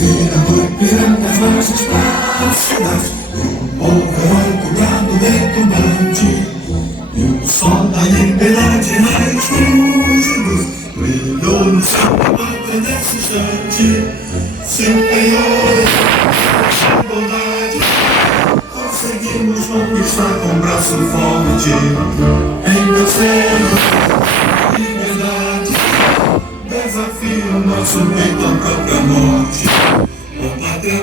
Vereador perante as margens pra cidade, e um povo heróico brado retumbante, e o sol da liberdade, raios cruz e luz, brilhou no céu da mata nesse instante. Se empenhou em bondade, conseguimos conquistar com um braço forte. Em meu seio, liberdade, desafio nosso peito à própria morte. Ó pátria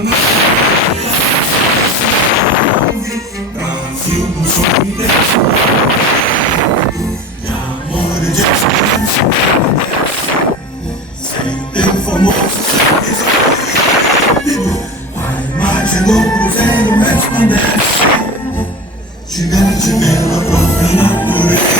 Brasil, um sonho imenso de amor e de esperança. Sem teu famoso sorriso, a imagem do cruzeiro resplandece, gigante pela própria natureza.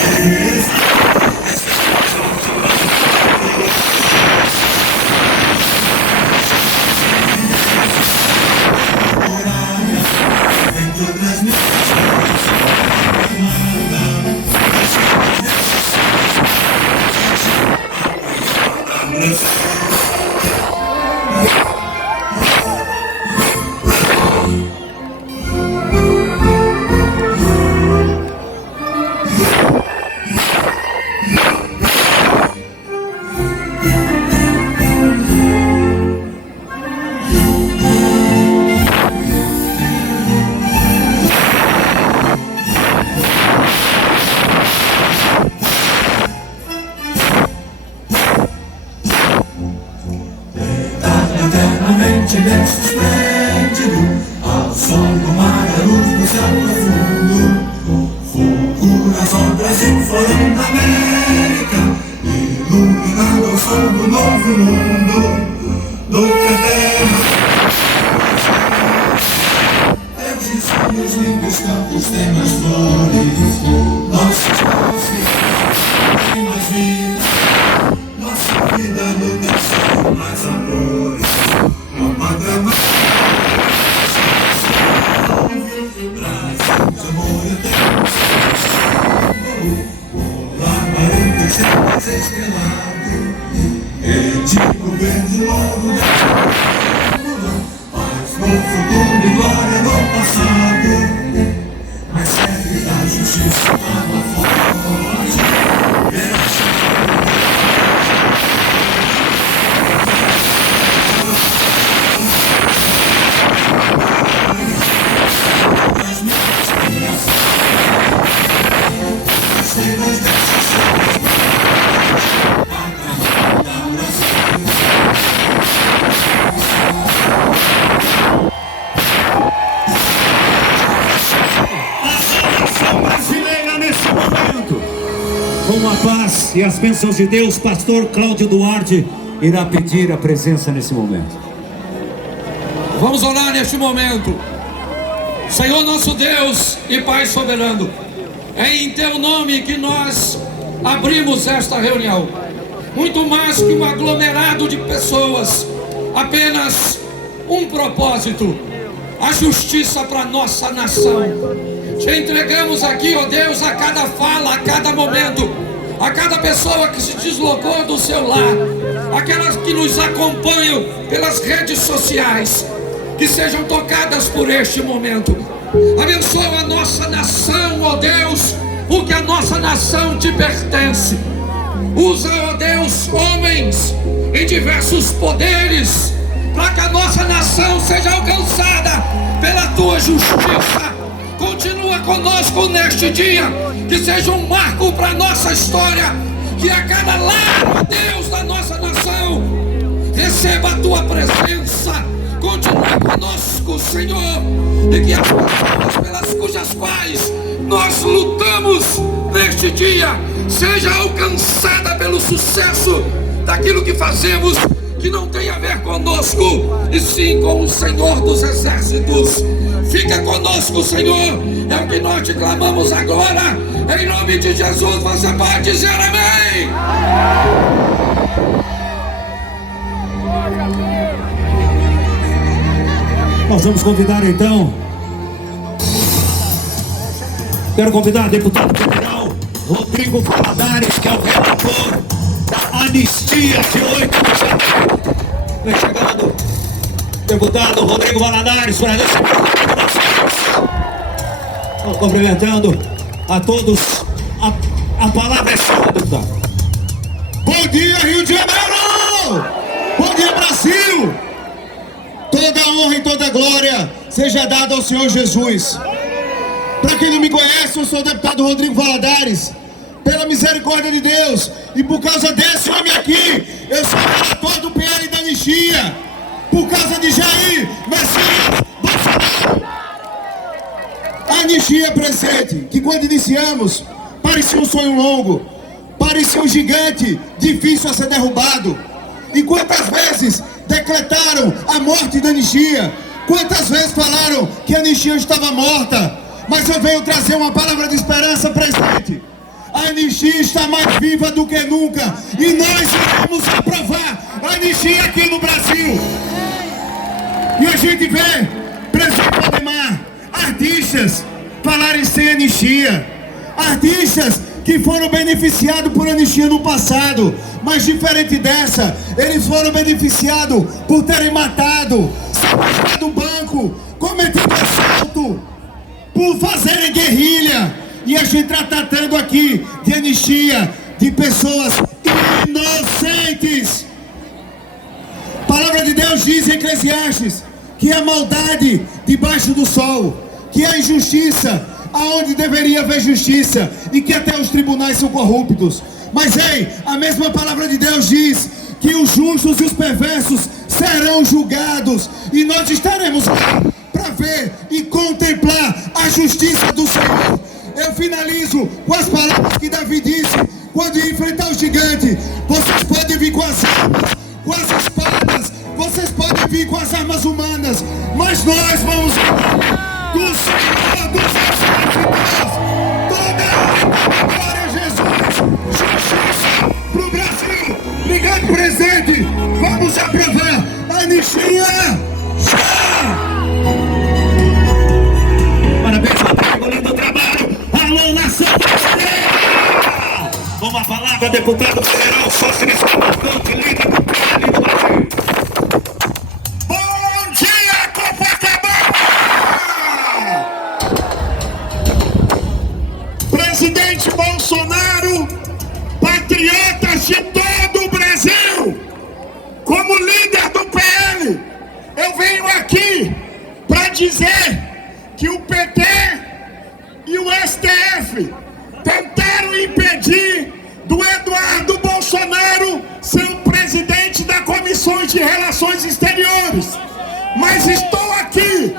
Eternamente nesse esplêndido, ao som do mar e a luz do céu profundo, fogo nas obras e o florão da América, iluminado ao sol do novo mundo, do que a terra. Verdes sonhos, lindos campos têm mais flores, nossos bosques têm mais vida, nossa vida no teu céu mais amores. Uma grama Brasil, amor eterno, olá para o teu céu mais estrelado, edico verde logo mas no futuro e glória no passado, mas serve da justiça ama forte. Com a paz e as bênçãos de Deus, pastor Cláudio Duarte irá pedir a presença nesse momento. Vamos orar neste momento. Senhor nosso Deus e Pai soberano, é em teu nome que nós abrimos esta reunião. Muito mais que um aglomerado de pessoas, apenas um propósito: a justiça para nossa nação. Te entregamos aqui, ó Deus, a cada fala, a cada momento, a cada pessoa que se deslocou do seu lar, aquelas que nos acompanham pelas redes sociais, que sejam tocadas por este momento. Abençoa a nossa nação, ó Deus, porque a nossa nação te pertence. Usa, ó Deus, homens em diversos poderes, para que a nossa nação seja alcançada pela tua justiça. Continua conosco neste dia, que seja um marco para a nossa história, que a cada lar, ó Deus, da nossa nação, receba a tua presença. Continua conosco, Senhor, e que as pessoas pelas cujas quais nós lutamos neste dia seja alcançada pelo sucesso daquilo que fazemos, que não tem a ver conosco, e sim com o Senhor dos Exércitos. Fica conosco, Senhor, é o que nós te clamamos agora, em nome de Jesus. Você pode dizer amém? Nós vamos convidar então, quero convidar o deputado federal Rodrigo Valadares, que é o relator da anistia de 8 de janeiro. Vem chegando. Deputado Rodrigo Valadares, cumprimentando a todos. A palavra é sua, deputado. Bom dia, Rio de Janeiro! Bom dia, Brasil! Toda a honra e toda a glória seja dada ao Senhor Jesus. Para quem não me conhece, eu sou o deputado Rodrigo Valadares. Pela misericórdia de Deus e por causa desse homem aqui, eu sou o relator do PL da anistia. Por causa de Jair Messias Bolsonaro. A anistia presente, que quando iniciamos, parecia um sonho longo, parecia um gigante, difícil a ser derrubado. E quantas vezes decretaram a morte da anistia? Quantas vezes falaram que a anistia estava morta? Mas eu venho trazer uma palavra de esperança presente. A anistia está mais viva do que nunca. E nós vamos aprovar a anistia aqui no Brasil. E a gente vê, presidente Valdemar, artistas falarem sem anistia. Artistas que foram beneficiados por anistia no passado. Mas diferente dessa, eles foram beneficiados por terem matado, sequestrado o banco, cometido assalto, por fazerem guerrilha. E a gente está tratando aqui de anistia de pessoas inocentes. A palavra de Deus diz em Eclesiastes que a maldade debaixo do sol, que a injustiça aonde deveria haver justiça, e que até os tribunais são corruptos. Mas ei, a mesma palavra de Deus diz que os justos e os perversos serão julgados, e nós estaremos lá para ver e contemplar a justiça do Senhor. Eu finalizo com as palavras que Davi disse quando ia enfrentar o gigante. Vocês podem vir com as armas, com as espadas, vocês podem vir com as armas humanas, mas nós vamos do Senhor dos Exércitos. Toda a glória a Jesus. Justiça pro Brasil. Obrigado, presidente. Vamos aprovar a anistia já! Parabéns, Rodrigo, lindo trabalho. Alô, nação brasileira! Uma palavra, deputado federal, socialista, bastante líder do PL do Brasil. Bom dia, Copacabana! Presidente Bolsonaro, patriotas de todo o Brasil, como líder do PL, eu venho aqui para dizer que o PT e o STF tentaram impedir do Eduardo Bolsonaro ser o presidente da Comissão de Relações Exteriores. Mas estou aqui,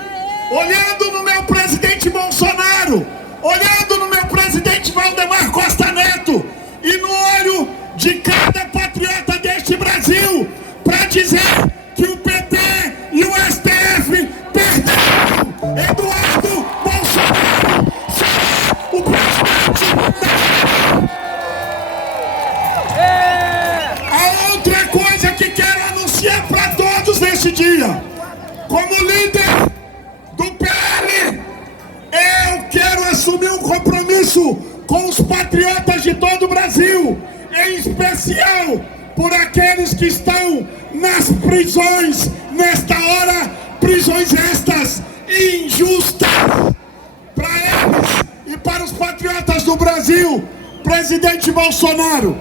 olhando no meu presidente Bolsonaro, olhando no meu presidente Valdemar Costa Neto e no olho de cada patriota deste Brasil, para dizer que o PT e o STF perderam. Eduardo Bolsonaro será o presidente da... A outra coisa que quero anunciar para todos neste dia, como líder do PL, eu quero assumir um compromisso com os patriotas de todo o Brasil, em especial por aqueles que estão nas prisões, nesta hora, prisões estas injustas. Para eles e para os patriotas do Brasil, presidente Bolsonaro,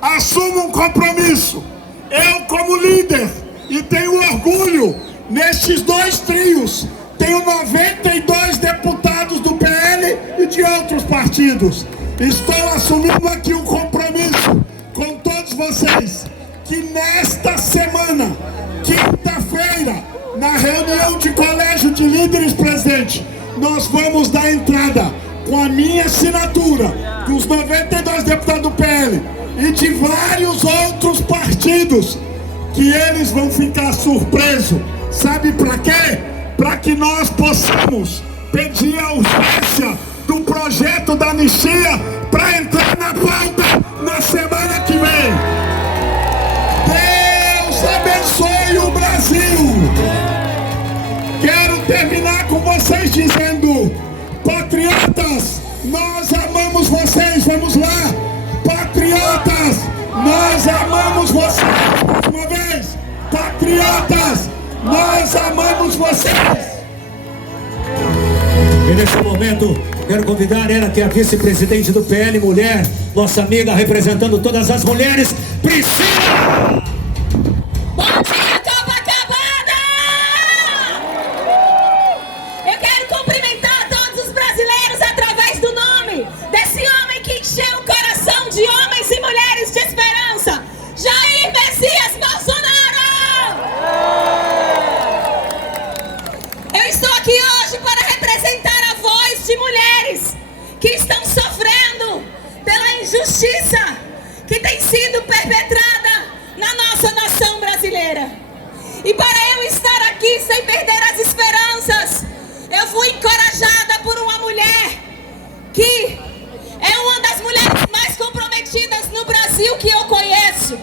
assumo um compromisso. Eu, como líder, e tenho orgulho, nestes dois trios, tenho 92 deputados do PL e de outros partidos. Estou assumindo aqui um compromisso com todos vocês, que nesta semana, quinta-feira, na reunião de colégio de líderes, presidente, nós vamos dar entrada com a minha assinatura, dos 92 deputados do PL e de vários outros partidos, que eles vão ficar surpresos. Sabe para quê? Para que nós possamos pedir a urgência do projeto da anistia para entrar na pauta na semana que vem. Deus abençoe o Brasil. Quero terminar com vocês dizendo: patriotas, nós amamos vocês. Vamos lá, patriotas, nós amamos vocês. Mais uma vez, patriotas, nós todos vocês. E nesse momento, quero convidar ela, que é a vice-presidente do PL Mulher, nossa amiga representando todas as mulheres, Priscila! Bom dia, Copacabana! Eu quero cumprimentar todos os brasileiros através do nome desse homem que encheu o coração de homens e mulheres de esperança, Jair Messias Bolsonaro! Eu estou aqui hoje para representar a voz de mulheres que estão sofrendo pela injustiça que tem sido perpetrada na nossa nação brasileira. E para eu estar aqui sem perder as esperanças, eu fui encorajada por uma mulher que é uma das mulheres mais comprometidas no Brasil que eu conheço.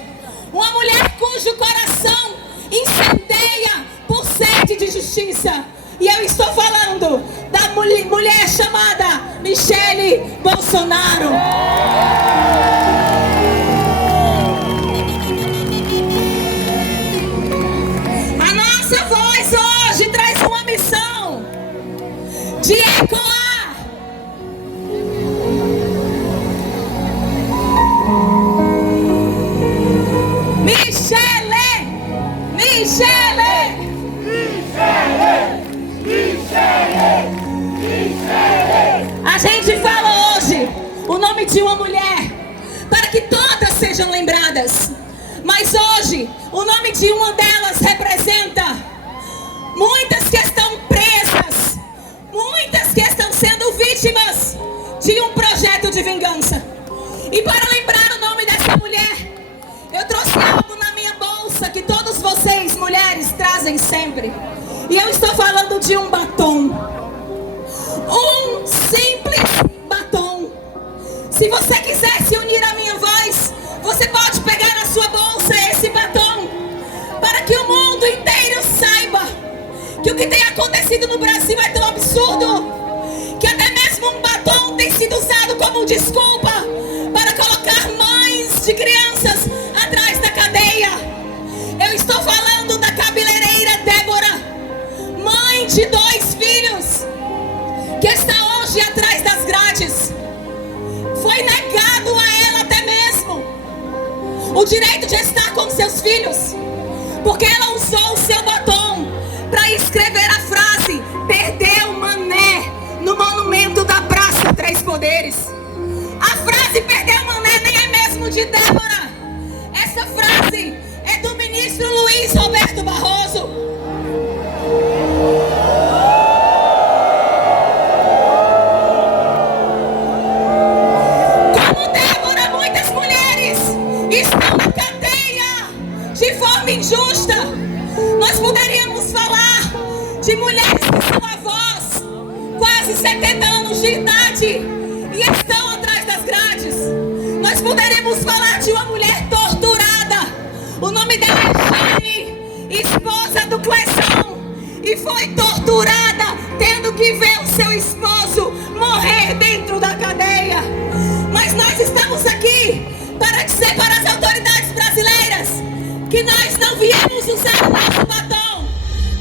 Uma mulher cujo coração incendeia por sede de justiça. E eu estou falando da mulher chamada Michele Bolsonaro. A nossa voz hoje traz uma missão de ecoar. Michele! Michele! A gente fala hoje o nome de uma mulher para que todas sejam lembradas. Mas hoje o nome de uma delas representa muitas que estão presas, muitas que estão sendo vítimas de um projeto de vingança. E para lembrar o nome dessa mulher, eu trouxe algo na minha bolsa que todos vocês, mulheres, trazem sempre. E eu estou falando de um batom. Um simples batom. Se você quiser se unir à minha voz, você pode pegar na sua bolsa esse batom, para que o mundo inteiro saiba que o que tem acontecido no Brasil é tão absurdo, que até mesmo um batom tem sido usado como desculpa para colocar mães de crianças atrás da cadeia. Eu estou falando da cabeleireira Débora, mãe de 2 filhos, que está hoje atrás das grades. Foi negado a ela até mesmo o direito de estar com seus filhos, porque ela usou o seu batom para escrever a frase "Perdeu Mané" no monumento da Praça Três Poderes. A frase "Perdeu Mané" nem é mesmo de Débora. Essa frase é do ministro Luiz Roberto Barroso. Injusta. Nós poderíamos falar de mulheres que são avós, quase 70 anos de idade, e estão atrás das grades. Nós poderíamos falar de uma mulher torturada. O nome dela é Jane, esposa do Clesson, e foi torturada, tendo que ver o seu esposo morrer dentro da cadeia. Mas nós estamos aqui para dizer para as autoridades brasileiras que nós não viemos usar o nosso batom,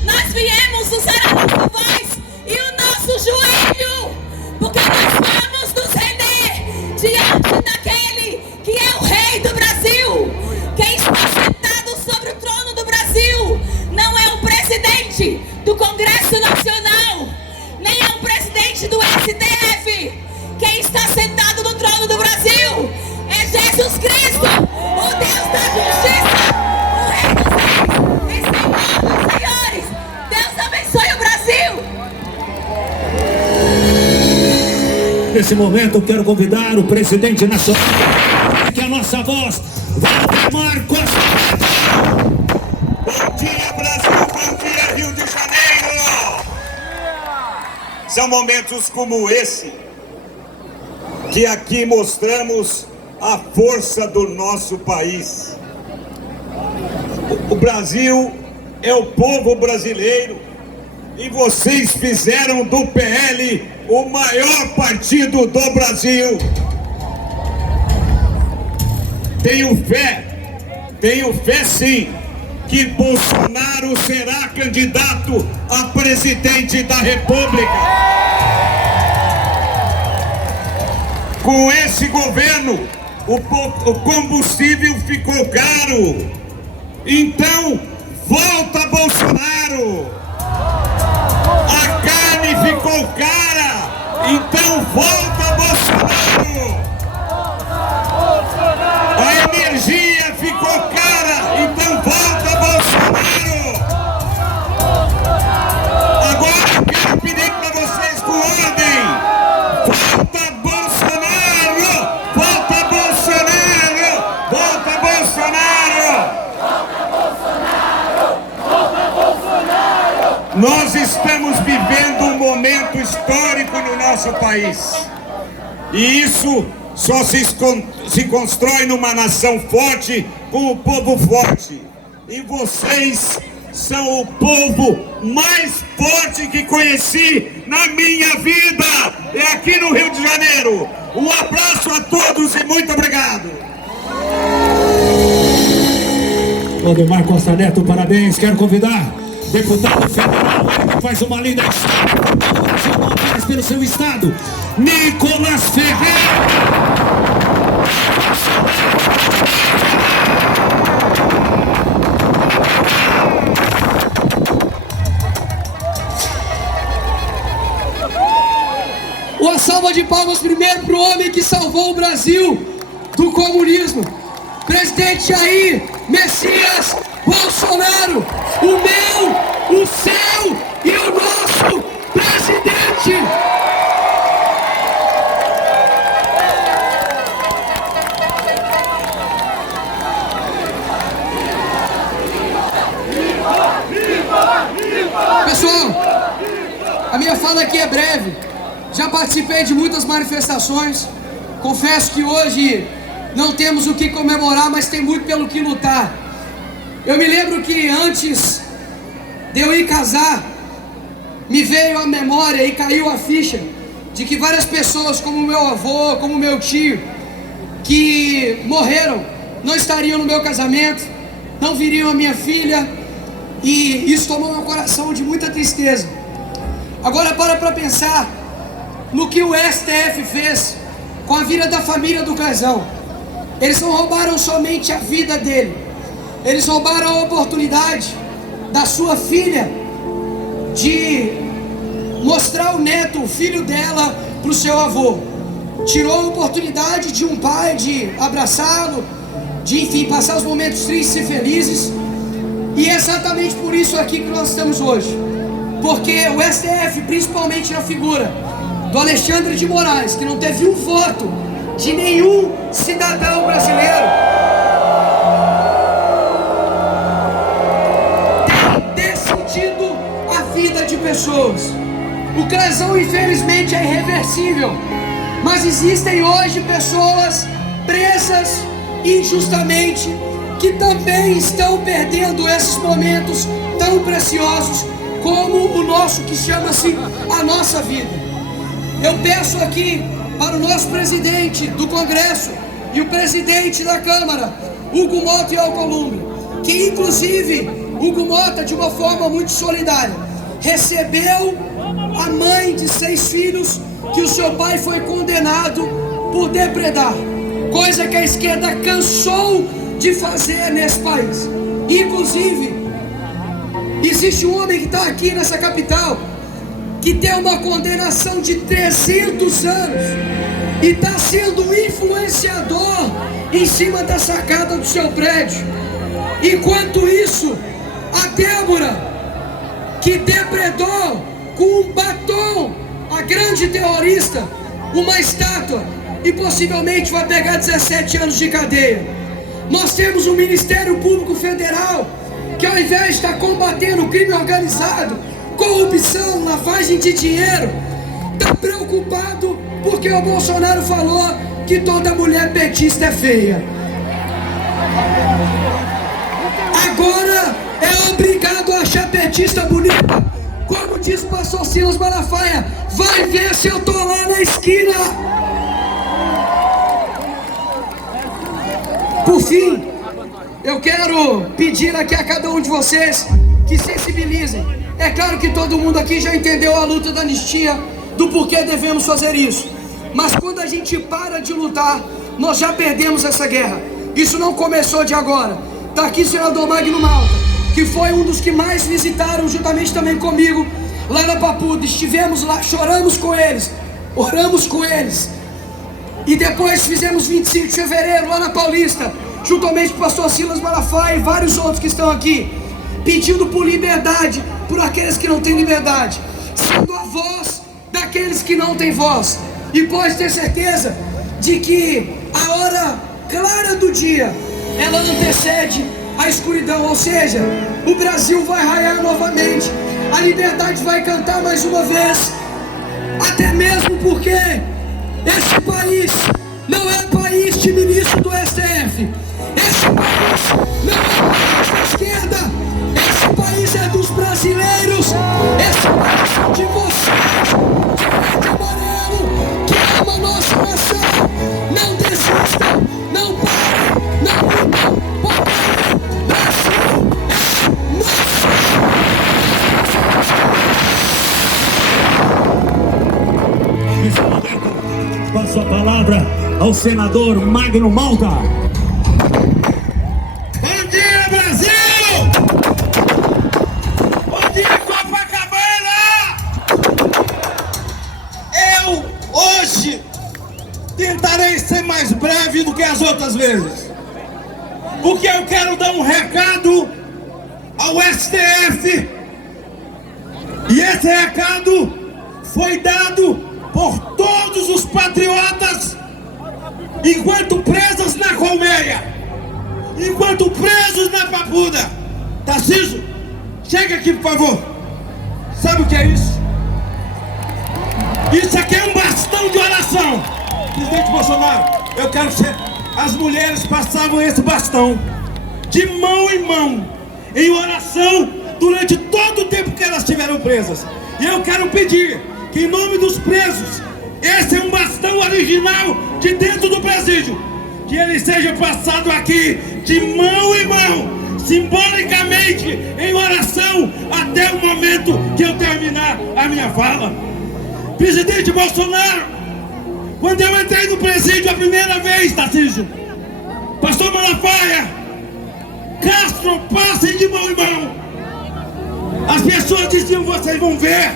nós viemos usar a nossa voz e o nosso joelho, porque nós vamos nos render diante daquele que é o rei do Brasil. Quem está sentado sobre o trono do Brasil não é o presidente do Congresso Nacional, nem é o presidente do STF. Quem está sentado no trono do Brasil é Jesus Cristo, o Deus da justiça. Senhores, Deus abençoe o Brasil. Nesse momento eu quero convidar o presidente nacional, que é a nossa voz, Valdemar Costa. Bom dia, Brasil, bom dia, Rio de Janeiro. São momentos como esse que aqui mostramos a força do nosso país. O Brasil é o povo brasileiro, e vocês fizeram do PL o maior partido do Brasil. Tenho fé sim, que Bolsonaro será candidato a presidente da República. Com esse governo, o combustível ficou caro. Então, volta Bolsonaro. A carne ficou cara. Então, volta Bolsonaro. A energia ficou cara. Então, volta Bolsonaro. Agora eu quero pedir para vocês com ordem. Volta Bolsonaro! Volta Bolsonaro! Volta Bolsonaro! Volta Bolsonaro! Nós estamos vivendo um momento histórico no nosso país. E isso só se constrói numa nação forte, com o povo forte. E vocês são o povo mais forte que conheci na minha vida. É aqui no Rio de Janeiro. Um abraço a todos e muito obrigado. Valdemar Costa Neto, parabéns. Quero convidar deputado federal, ele que faz uma linda história pelo seu estado, Nicolas Ferreira. Uma salva de palmas primeiro para o homem que salvou o Brasil do comunismo, presidente Jair Messias Bolsonaro, o meu, o seu e o nosso presidente. Pessoal, a minha fala aqui é breve. Já participei de muitas manifestações. Confesso que hoje não temos o que comemorar, mas tem muito pelo que lutar. Eu me lembro que antes de eu ir casar, me veio à memória e caiu a ficha de que várias pessoas, como meu avô, como meu tio, que morreram, não estariam no meu casamento, não viriam a minha filha, e isso tomou meu coração de muita tristeza. Agora para pensar no que o STF fez com a vida da família do Clezão. Eles não roubaram somente a vida dele, eles roubaram a oportunidade da sua filha de mostrar o neto, o filho dela, para o seu avô. Tirou a oportunidade de um pai de abraçá-lo, de enfim, passar os momentos tristes e felizes. E é exatamente por isso aqui que nós estamos hoje, porque o STF, principalmente na figura do Alexandre de Moraes, que não teve um voto de nenhum cidadão brasileiro, tem decidido a vida de pessoas. O Clezão, infelizmente, é irreversível, mas existem hoje pessoas presas injustamente que também estão perdendo esses momentos tão preciosos como o nosso, que chama-se a nossa vida. Eu peço aqui para o nosso presidente do Congresso e o presidente da Câmara, Hugo Mota e Alcolumbre, que inclusive Hugo Mota, de uma forma muito solidária, recebeu a mãe de 6 filhos que o seu pai foi condenado por depredar, coisa que a esquerda cansou de fazer nesse país. Inclusive, existe um homem que está aqui nessa capital que tem uma condenação de 300 anos e está sendo um influenciador em cima da sacada do seu prédio. Enquanto isso, a Débora, que depredou com um batom a grande terrorista, uma estátua, e possivelmente vai pegar 17 anos de cadeia. Nós temos um Ministério Público Federal que, ao invés de estar combatendo o crime organizado, corrupção, lavagem de dinheiro, está preocupado porque o Bolsonaro falou que toda mulher petista é feia. Agora é obrigado a achar petista bonita. Como diz o pastor Silas Malafaia, vai ver se eu tô lá na esquina. Por fim, eu quero pedir aqui a cada um de vocês que sensibilizem. É claro que todo mundo aqui já entendeu a luta da anistia, do porquê devemos fazer isso. Mas quando a gente para de lutar, nós já perdemos essa guerra. Isso não começou de agora. Está aqui o senador Magno Malta, que foi um dos que mais visitaram, juntamente também comigo, lá na Papuda. Estivemos lá, choramos com eles, oramos com eles. E depois fizemos 25 de fevereiro lá na Paulista, juntamente com o pastor Silas Malafaia e vários outros que estão aqui, pedindo por liberdade, por aqueles que não têm liberdade, sendo a voz daqueles que não têm voz. E pode ter certeza de que a hora clara do dia, ela antecede a escuridão, ou seja, o Brasil vai raiar novamente, a liberdade vai cantar mais uma vez, até mesmo porque esse país não é país de ministro do STF, esse país não é país da esquerda, esse país é dos brasileiros, esse país é de vocês, de verde e amarelo, que ama a nossa nação. Não desistam, não parem, não lutam, porque o Brasil é nosso. Nesse momento, passo a palavra ao senador Magno Malta. Bom dia, Brasil! Bom dia, Copacabana! Eu, hoje, tentarei ser mais breve do que as outras vezes, porque eu quero dar um recado ao STF, e esse recado foi dado por todos os patriotas enquanto presos na colmeia, enquanto presos na Papuda. Tarcísio, chega aqui, por favor. Sabe o que é isso? Isso aqui é um bastão de oração. Presidente Bolsonaro, eu quero que as mulheres passavam esse bastão de mão em mão, em oração, durante todo o tempo que elas estiveram presas. E eu quero pedir que, em nome dos presos, esse é um bastão original de dentro do presídio, que ele seja passado aqui de mão em mão, simbolicamente, em oração, até o momento que eu terminar a minha fala. Presidente Bolsonaro, quando eu entrei no presídio a primeira vez, Tarcísio, pastor Malafaia, Castro, passem de mão em mão. As pessoas diziam: vocês vão ver,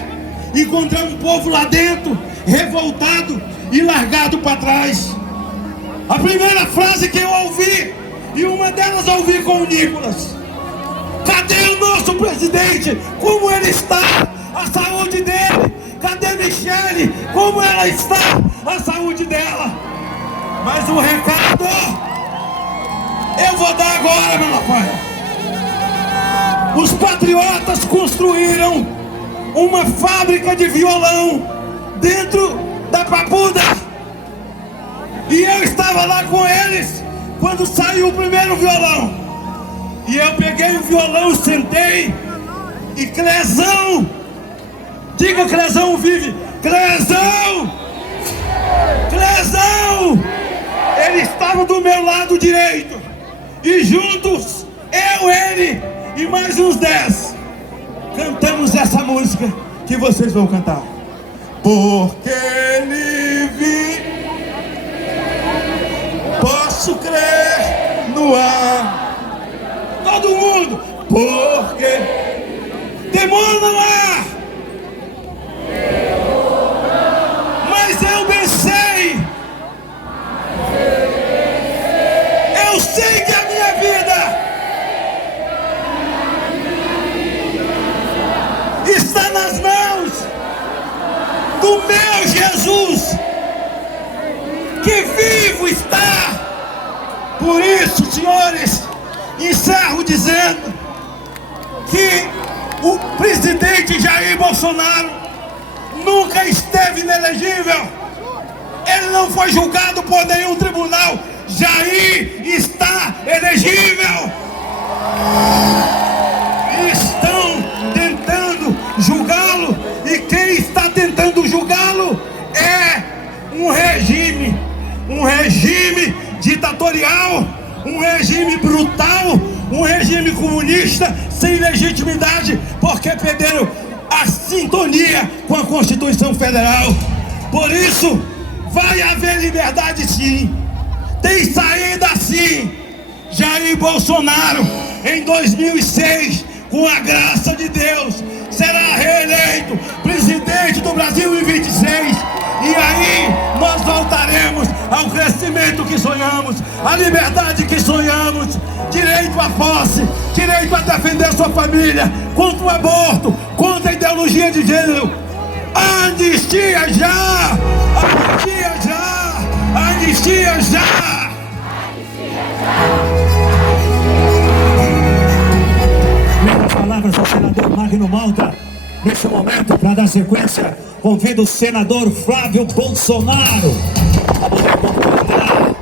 encontrar um povo lá dentro, revoltado e largado para trás. A primeira frase que eu ouvi, e uma delas ouvi com o Nicolas: cadê o nosso presidente? Como ele está? A saúde dele? Cadê Michele? Como ela está? A saúde dela? Mas o recado eu vou dar agora, Malafaia. Os patriotas construíram uma fábrica de violão dentro da Papuda, e eu estava lá com eles quando saiu o primeiro violão. E eu peguei o violão, sentei, e Clezão, diga Clezão vive, Clezão, Clezão, ele estava do meu lado direito, e juntos, eu, ele e mais uns 10, cantamos essa música que vocês vão cantar. Porque ele vive, posso crer no ar. Todo mundo, porque demônio no ar. Mas eu pensei, eu sei que a minha vida está nas mãos do meu Jesus, que vivo está. Por isso, senhores, encerro dizendo que o presidente Jair Bolsonaro nunca esteve inelegível. Ele não foi julgado por nenhum tribunal. Jair está elegível. Estão tentando julgá-lo, e quem está tentando julgá-lo é um regime ditatorial, um regime brutal. brutal, um regime comunista sem legitimidade, porque perderam a sintonia com a Constituição Federal. Por isso, vai haver liberdade sim, tem saída sim. Jair Bolsonaro, em 2006, com a graça de Deus, será reeleito presidente do Brasil em 26. E aí nós voltaremos ao crescimento que sonhamos, à liberdade que sonhamos, direito à posse, direito a defender sua família, contra o aborto, contra a ideologia de gênero. Anistia já! Anistia já! Anistia já! Minhas palavras ao senador Magno Malta. Nesse momento, para dar sequência, convido o senador Flávio Bolsonaro a poder complementar,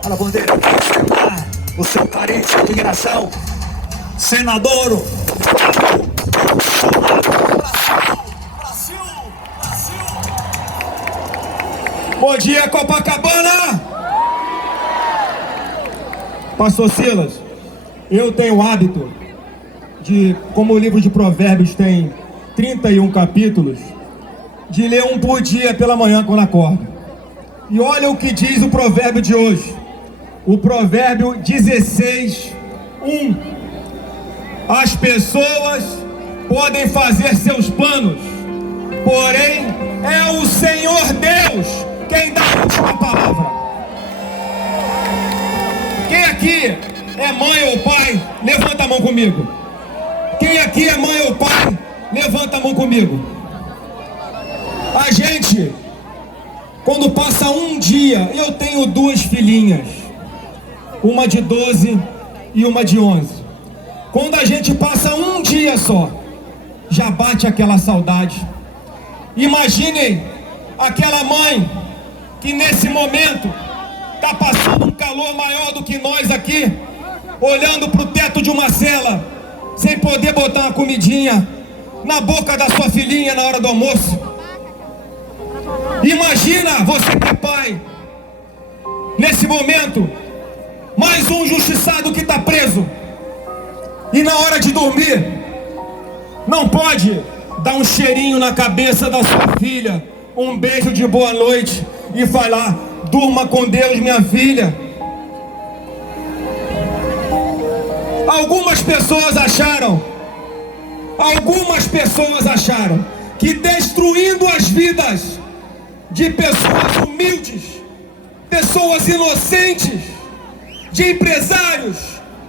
para poder externar o seu carinho, sua admiração. Senador Flávio Bolsonaro. Brasil, Brasil. Bom dia, Copacabana! Pastor Silas, eu tenho o hábito de, como o livro de Provérbios tem 31 capítulos, de ler um por dia pela manhã quando acordo. E olha o que diz o provérbio de hoje. O provérbio 16:1. As pessoas podem fazer seus planos, porém é o Senhor Deus quem dá a última palavra. Quem aqui é mãe ou pai, levanta a mão comigo. Quem aqui é mãe ou pai, levanta a mão comigo. A gente, quando passa um dia, eu tenho duas filhinhas, uma de 12 e uma de 11. Quando a gente passa um dia só, já bate aquela saudade. Imaginem aquela mãe que nesse momento está passando um calor maior do que nós aqui, olhando para o teto de uma cela, sem poder botar uma comidinha na boca da sua filhinha na hora do almoço. Imagina você que é pai, nesse momento, mais um injustiçado que está preso, e na hora de dormir, não pode dar um cheirinho na cabeça da sua filha, um beijo de boa noite e falar: durma com Deus, minha filha. Algumas pessoas acharam que destruindo as vidas de pessoas humildes, pessoas inocentes, de empresários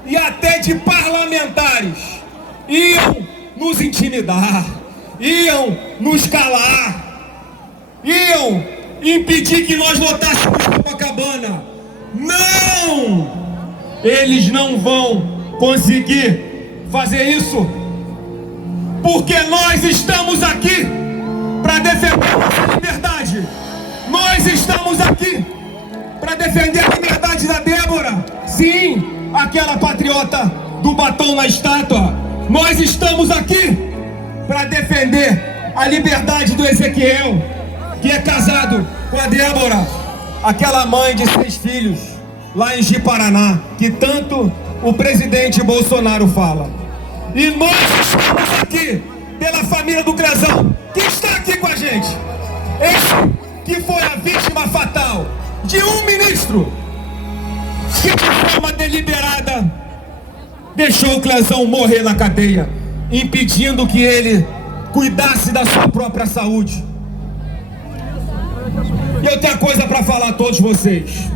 e até de parlamentares, iam nos intimidar, iam nos calar, iam impedir que nós lotássemos Copacabana. Não! Eles não vão conseguir fazer isso, porque nós estamos aqui para defender a nossa liberdade. Nós estamos aqui para defender a liberdade da Débora, sim, aquela patriota do batom na estátua. Nós estamos aqui para defender a liberdade do Ezequiel, que é casado com a Débora, aquela mãe de 6 filhos lá em Ji-Paraná, que tanto o presidente Bolsonaro fala. E nós estamos aqui pela família do Crezão, que está aqui com a gente. Esse que foi a vítima fatal de um ministro que de forma deliberada deixou o Crezão morrer na cadeia, impedindo que ele cuidasse da sua própria saúde. E eu tenho coisa para falar a todos vocês.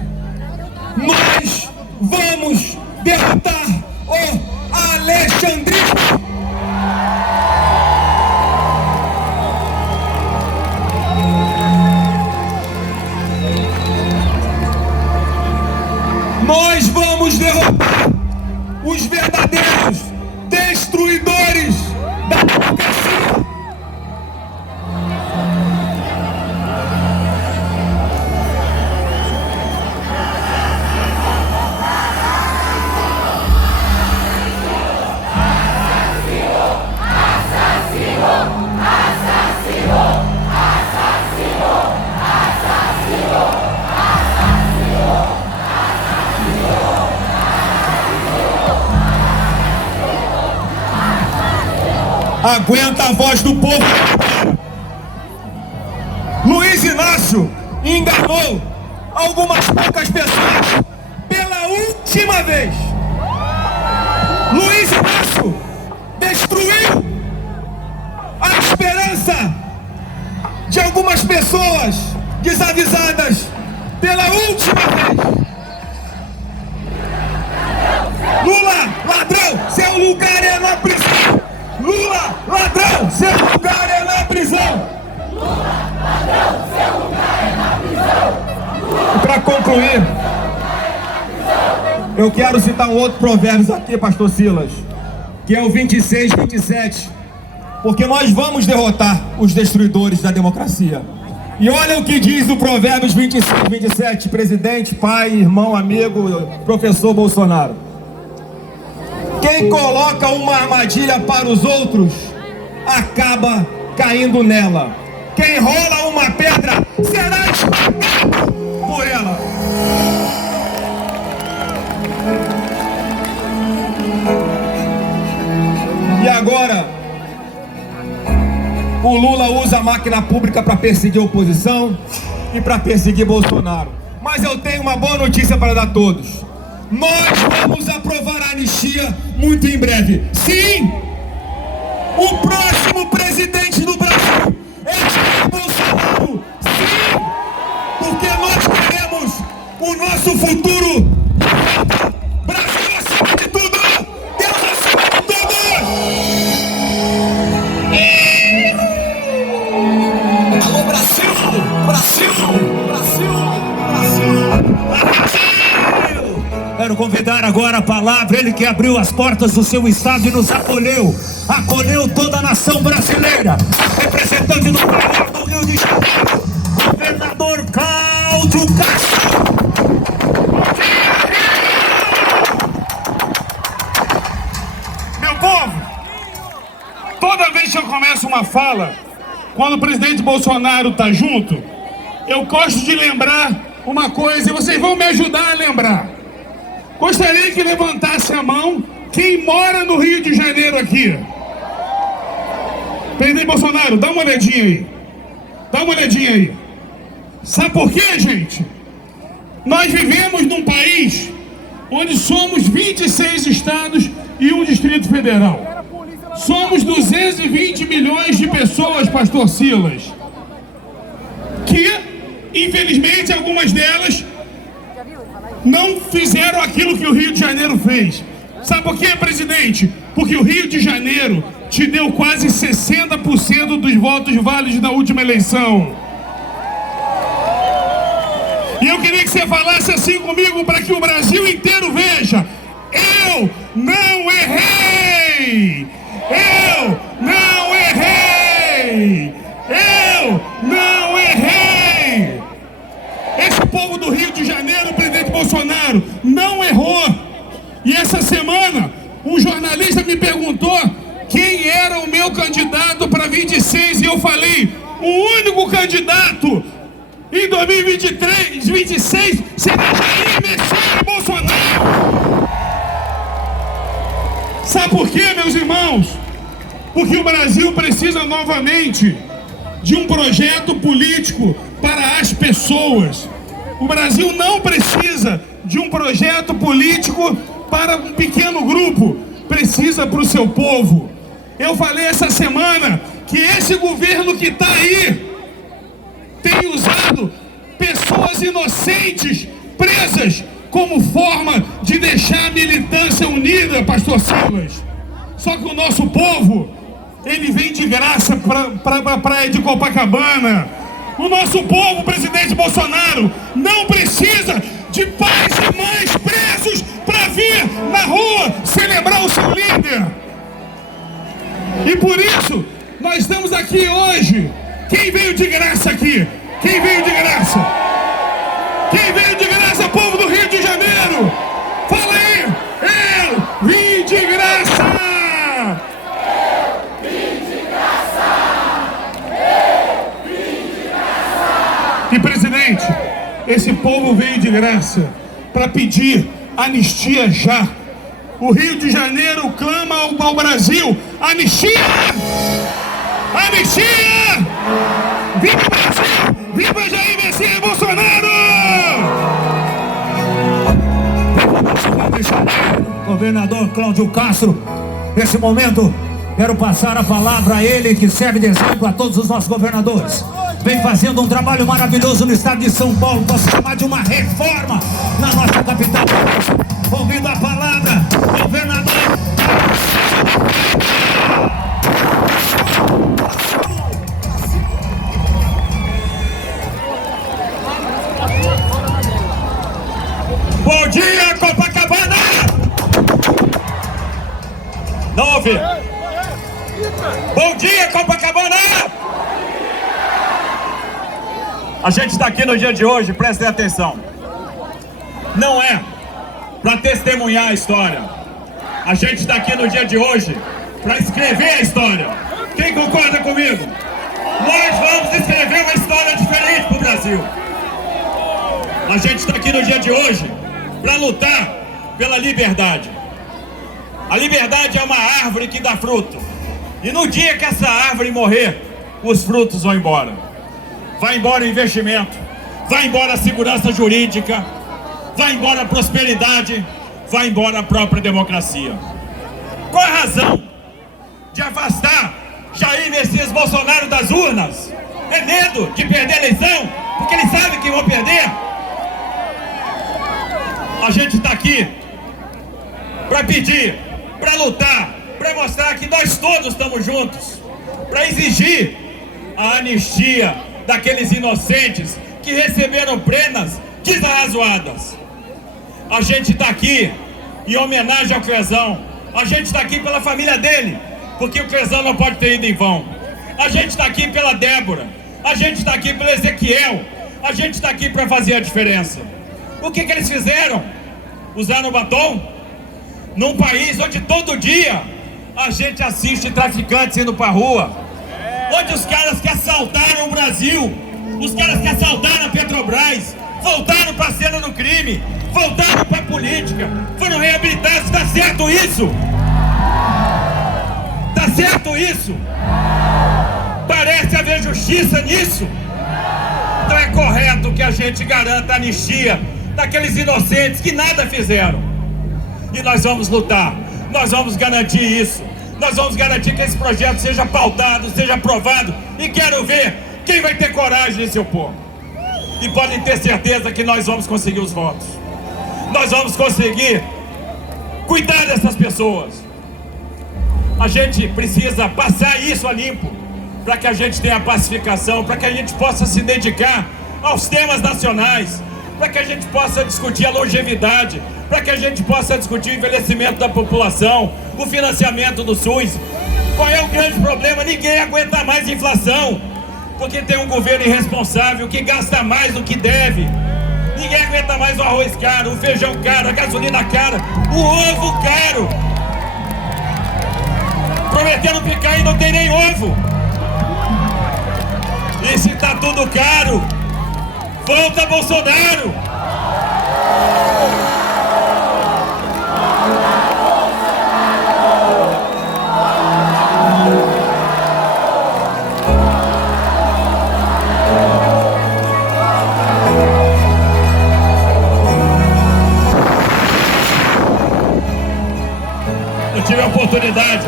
Nós vamos derrotar o alexandrismo. Nós vamos derrotar os verdadeiros destruidores da democracia. Aguenta a voz do povo. Luiz Inácio enganou algumas poucas pessoas pela última vez. Luiz Inácio destruiu a esperança de algumas pessoas desavisadas pela última vez. Lula, ladrão, seu lugar é na prisão. Lula, ladrão, seu lugar é na prisão. Lula, ladrão, seu lugar é na prisão. E para concluir, eu quero citar um outro provérbio aqui, pastor Silas, que é o 26, 27. Porque nós vamos derrotar os destruidores da democracia. E olha o que diz o Provérbios 26, 27, presidente, pai, irmão, amigo, professor Bolsonaro. Quem coloca uma armadilha para os outros, acaba caindo nela. Quem rola uma pedra, será espalhado por ela. E agora, o Lula usa a máquina pública para perseguir a oposição e para perseguir Bolsonaro. Mas eu tenho uma boa notícia para dar a todos. Nós vamos aprovar a anistia muito em breve. Sim! O próximo presidente do Brasil é Jair Bolsonaro. Sim! Porque nós queremos o nosso futuro. Brasil acima de tudo! Deus acima de tudo! Alô, Brasil! Brasil! Brasil! Brasil! Quero convidar agora a palavra, ele que abriu as portas do seu estado e nos acolheu toda a nação brasileira, representante do Paraná do Rio de Janeiro, governador Cláudio Castro. Meu povo, toda vez que eu começo uma fala, quando o presidente Bolsonaro está junto, eu gosto de lembrar uma coisa e vocês vão me ajudar a lembrar. Gostaria que levantasse a mão quem mora no Rio de Janeiro aqui. Presidente Bolsonaro, dá uma olhadinha aí. Dá uma olhadinha aí. Sabe por quê, gente? Nós vivemos num país onde somos 26 estados e um Distrito Federal. Somos 220 milhões de pessoas, pastor Silas, que, infelizmente, algumas delas não fizeram aquilo que o Rio de Janeiro fez. Sabe por quê, presidente? Porque o Rio de Janeiro te deu quase 60% dos votos válidos na última eleição. E eu queria que você falasse assim comigo para que o Brasil inteiro veja: eu não errei! Eu não errei! Eu não errei! Esse povo do Rio de Janeiro, o presidente Bolsonaro, não errou. E essa semana, um jornalista me perguntou quem era o meu candidato para 26 e eu falei: o único candidato em 2023, 26 será Jair Messias Bolsonaro. Sabe por quê, meus irmãos? Porque o Brasil precisa novamente de um projeto político para as pessoas. O Brasil não precisa de um projeto político para um pequeno grupo, precisa para o seu povo. Eu falei essa semana que esse governo que está aí tem usado pessoas inocentes presas como forma de deixar a militância unida, pastor Silas. Só que o nosso povo, ele vem de graça para a praia de Copacabana. O nosso povo, presidente Bolsonaro, não precisa de pais e mães presos para vir na rua celebrar o seu líder. E por isso, nós estamos aqui hoje. Quem veio de graça aqui? Quem veio de graça? Quem veio de graça, povo do Rio de Janeiro? Fala aí! Eu vim de graça! E presidente, esse povo veio de graça para pedir anistia já. o Rio de Janeiro clama ao Brasil: anistia! Anistia! Viva o Brasil! Viva Jair Messias Bolsonaro! Governador Cláudio Castro, nesse momento quero passar a palavra a ele, que serve de exemplo a todos os nossos governadores. Vem fazendo um trabalho maravilhoso no estado de São Paulo, posso chamar de uma reforma na nossa capital. Ouvindo a palavra, governador. Bom dia, Copacabana! Não ouvi. Bom dia, Copacabana! A gente está aqui no dia de hoje, prestem atenção. Não é para testemunhar a história. A gente está aqui no dia de hoje para escrever a história. Quem concorda comigo? Nós vamos escrever uma história diferente para o Brasil. A gente está aqui no dia de hoje para lutar pela liberdade. A liberdade é uma árvore que dá fruto. E no dia que essa árvore morrer, os frutos vão embora. Vai embora o investimento, vai embora a segurança jurídica, vai embora a prosperidade, vai embora a própria democracia. Qual a razão de afastar Jair Messias Bolsonaro das urnas? É medo de perder a eleição? Porque ele sabe que vão perder? A gente está aqui para pedir, para lutar, para mostrar que nós todos estamos juntos, para exigir a anistia daqueles inocentes que receberam penas desarrazoadas. A gente está aqui em homenagem ao Crezão. A gente está aqui pela família dele, porque o Crezão não pode ter ido em vão. A gente está aqui pela Débora. A gente está aqui pelo Ezequiel. A gente está aqui para fazer a diferença. O que eles fizeram? Usaram batom? Num país onde todo dia a gente assiste traficantes indo para a rua, onde os caras que assaltaram o Brasil, os caras que assaltaram a Petrobras, voltaram para a cena do crime, voltaram para a política, foram reabilitados. Está certo isso? Está certo isso? Parece haver justiça nisso? Então é correto que a gente garanta a anistia daqueles inocentes que nada fizeram. E nós vamos lutar, nós vamos garantir isso. Nós vamos garantir que esse projeto seja pautado, seja aprovado. E quero ver quem vai ter coragem de se opor. E podem ter certeza que nós vamos conseguir os votos. Nós vamos conseguir cuidar dessas pessoas. A gente precisa passar isso a limpo, para que a gente tenha pacificação, para que a gente possa se dedicar aos temas nacionais, para que a gente possa discutir a longevidade, para que a gente possa discutir o envelhecimento da população, o financiamento do SUS. Qual é o grande problema? Ninguém aguenta mais inflação, porque tem um governo irresponsável que gasta mais do que deve. Ninguém aguenta mais o arroz caro, o feijão caro, a gasolina cara, o ovo caro. Prometendo picar e não tem nem ovo. E se tá tudo caro, volta Bolsonaro! Eu tive a oportunidade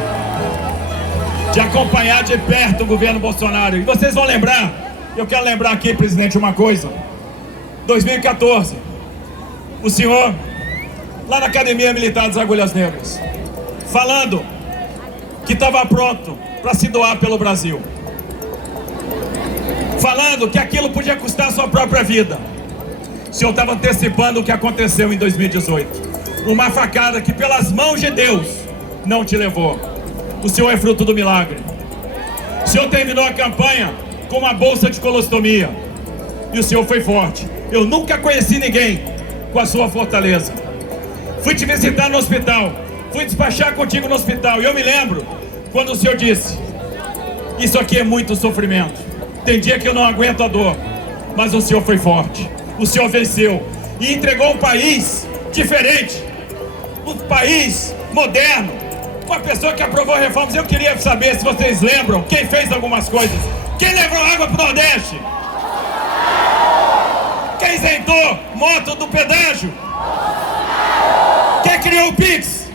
de acompanhar de perto o governo Bolsonaro. E vocês vão lembrar, eu quero lembrar aqui, presidente, uma coisa. 2014, o senhor, lá na Academia Militar das Agulhas Negras, falando que estava pronto para se doar pelo Brasil. Falando que aquilo podia custar a sua própria vida. O senhor estava antecipando o que aconteceu em 2018. Uma facada que pelas mãos de Deus não te levou. O senhor é fruto do milagre. O senhor terminou a campanha com uma bolsa de colostomia. E o senhor foi forte. Eu nunca conheci ninguém com a sua fortaleza. Fui te visitar no hospital. Fui despachar contigo no hospital. E eu me lembro quando o senhor disse: isso aqui é muito sofrimento. Tem dia que eu não aguento a dor. Mas o senhor foi forte. O senhor venceu. E entregou um país diferente. Um país moderno, uma pessoa que aprovou reformas. Eu queria saber se vocês lembram quem fez algumas coisas. Quem levou água pro Nordeste? Quem isentou moto do pedágio? Quem criou o Pix?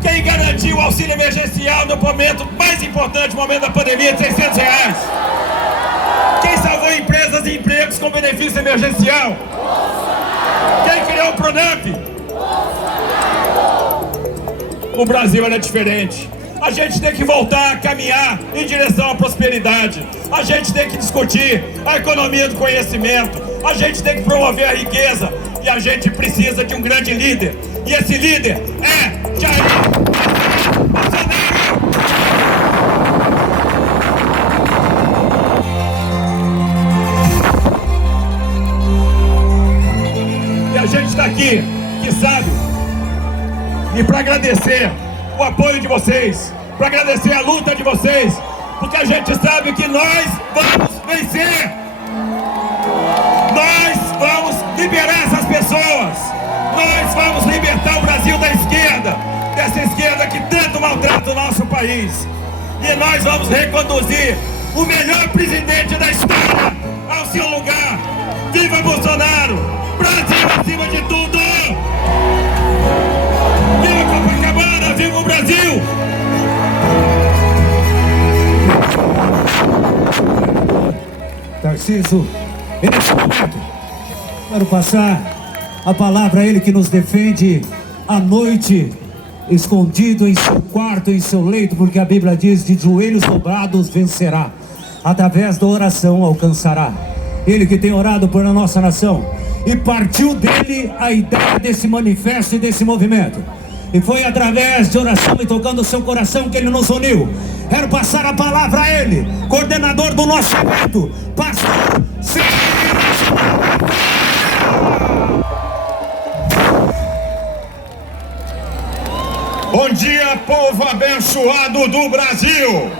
Quem garantiu o auxílio emergencial no momento mais importante, no momento da pandemia, de R$600? Quem salvou empresas e empregos com benefício emergencial? Quem criou o Pronamp? O Brasil era diferente. A gente tem que voltar a caminhar em direção à prosperidade. A gente tem que discutir a economia do conhecimento. A gente tem que promover a riqueza. E a gente precisa de um grande líder. E esse líder é Jair Bolsonaro. E a gente está aqui, que sabe, e para agradecer o apoio de vocês, para agradecer a luta de vocês, porque a gente sabe que nós vamos vencer. Nós vamos liberar essas pessoas. Nós vamos libertar o Brasil da esquerda, dessa esquerda que tanto maltrata o nosso país. E nós vamos reconduzir o melhor presidente da história ao seu lugar. Viva Bolsonaro! Brasil acima de tudo! Viva Copacabana! Viva o Brasil! Tarcísio, nesse momento, quero passar a palavra a ele que nos defende à noite, escondido em seu quarto, em seu leito, porque a Bíblia diz: de joelhos dobrados vencerá, através da oração alcançará. Ele que tem orado por a nossa nação, e partiu dele a ideia desse manifesto e desse movimento, e foi através de oração e tocando o seu coração que ele nos uniu. Quero passar a palavra a ele, coordenador do nosso evento, pastor Ciro. Bom dia, povo abençoado do Brasil!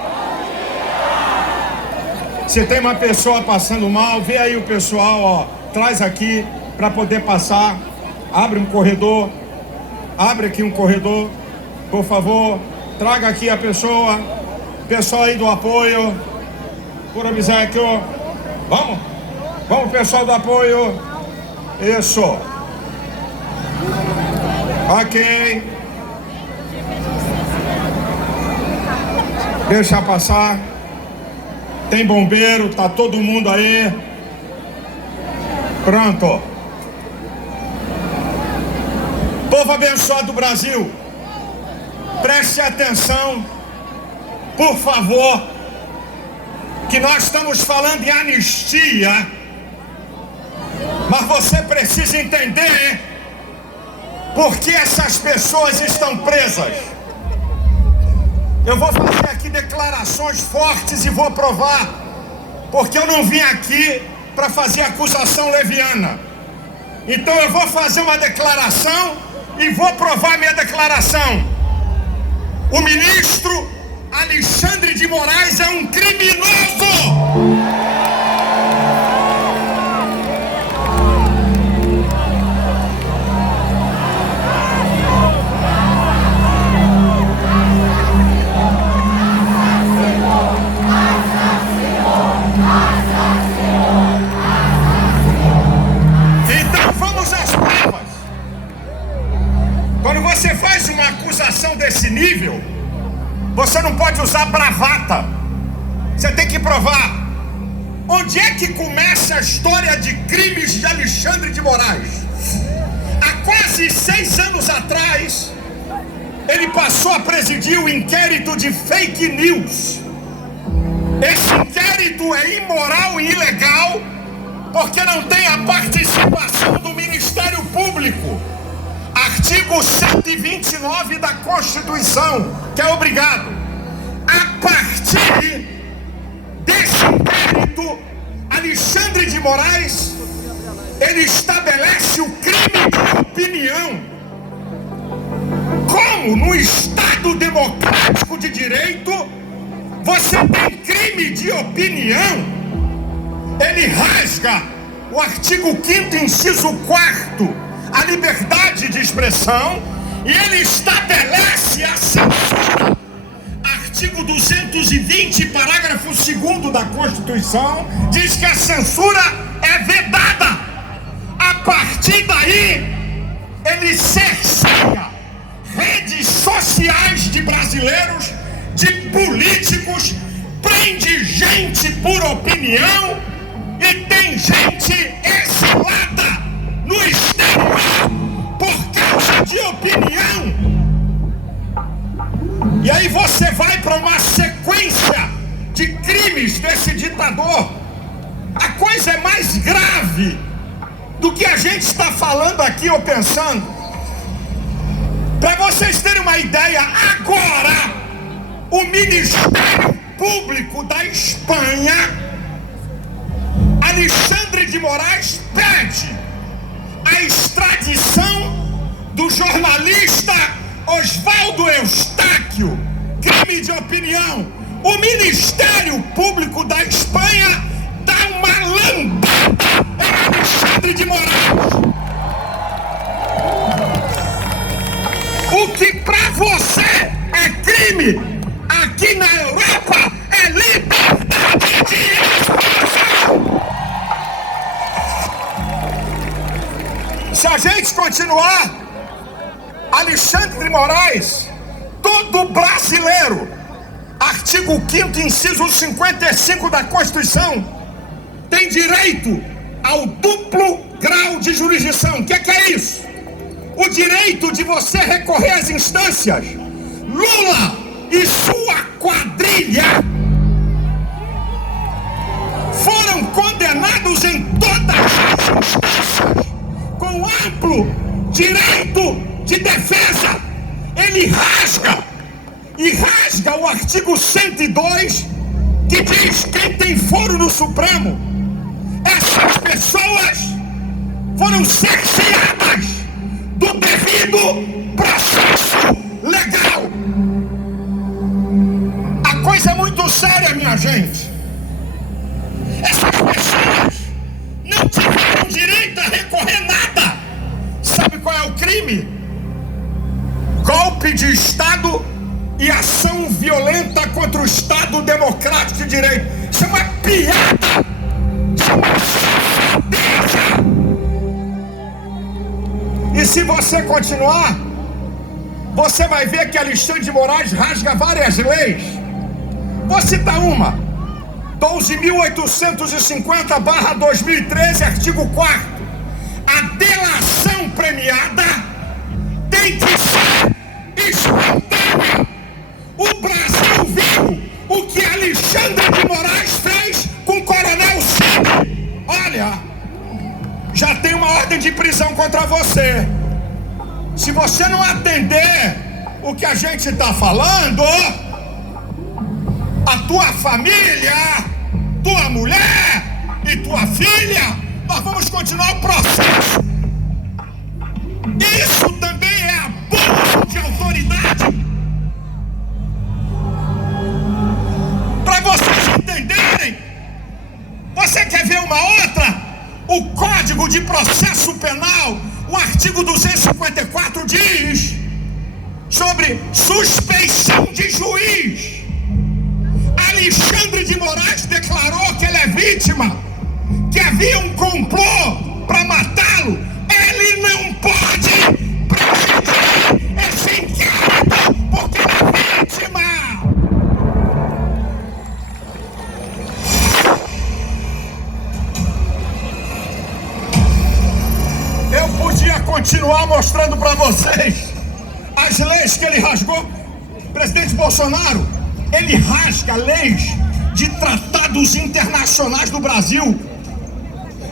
Se tem uma pessoa passando mal, vê aí o pessoal, ó, traz aqui para poder passar. Abre um corredor, abre aqui um corredor, por favor, traga aqui a pessoa, pessoal aí do apoio, por avisar aqui, ó. Vamos pessoal do apoio, isso, ok, deixa passar. Tem bombeiro, tá todo mundo aí. Pronto. Povo abençoado do Brasil, preste atenção, por favor, que nós estamos falando em anistia, mas você precisa entender por que essas pessoas estão presas. Eu vou fazer aqui declarações fortes e vou provar, porque eu não vim aqui para fazer acusação leviana. Então eu vou fazer uma declaração e vou provar minha declaração. O ministro Alexandre de Moraes é um criminoso! Desse nível, você não pode usar bravata. Você tem que provar. Onde é que começa a história de crimes de Alexandre de Moraes? Há quase 6 anos atrás, ele passou a presidir o inquérito de fake news. Esse inquérito é imoral e ilegal, porque não tem a participação do Ministério Público. Artigo 129 da Constituição, que é obrigado. A partir desse inquérito, Alexandre de Moraes, ele estabelece o crime de opinião. Como no Estado democrático de direito, você tem crime de opinião? Ele rasga o artigo 5º, inciso 4º, a liberdade de expressão, E ele estabelece a censura. Artigo 220, parágrafo 2º da Constituição, diz que a censura é vedada. A partir daí, ele cerceia redes sociais de brasileiros, de políticos, prende gente por opinião e tem gente exilada no exterior por causa de opinião. E aí você vai para uma sequência de crimes desse ditador. A coisa é mais grave do que a gente está falando aqui ou pensando. Para vocês terem uma ideia, agora o Ministério Público da Espanha, Alexandre de Moraes, pede a extradição do jornalista Oswaldo Eustáquio, crime de opinião. O Ministério Público da Espanha dá uma lambada em Alexandre de Moraes. O que pra você é crime, aqui na Europa é liberdade de expressão. Se a gente continuar, Alexandre de Moraes, todo brasileiro, artigo 5º, inciso 55 da Constituição, tem direito ao duplo grau de jurisdição. O que é isso? O direito de você recorrer às instâncias. Lula e sua quadrilha foram condenados em todas as instâncias com amplo direito de defesa. Ele rasga o artigo 102, que diz: quem tem foro no Supremo, essas pessoas foram cerceadas do devido processo legal. A coisa é muito séria, minha gente. Essas pessoas não tiveram direito a recorrer nada. Sabe qual é o crime? Golpe de Estado e ação violenta contra o Estado democrático de direito. Isso é uma piada. Isso é uma safadeza. E se você continuar, você vai ver que Alexandre de Moraes rasga várias leis. Vou citar uma: 12.850/2013, artigo 4º. A delação premiada tem que ser espontânea. O Brasil viu o que Alexandre de Moraes fez com o Coronel Cid. Olha, já tem uma ordem de prisão contra você. Se você não atender o que a gente está falando, a tua família, tua mulher e tua filha, nós vamos continuar o processo. Isso também é abuso de autoridade. Para vocês entenderem, você quer ver uma outra? O Código de Processo Penal, o artigo 254 diz sobre suspeição de juiz. Alexandre de Moraes declarou que ele é vítima, que havia um complô para matá-lo. Ele não pode presidir esse inquérito porque ele é vítima. Eu podia continuar mostrando para vocês as leis que ele rasgou. Presidente Bolsonaro, ele rasga leis de tratados internacionais do Brasil.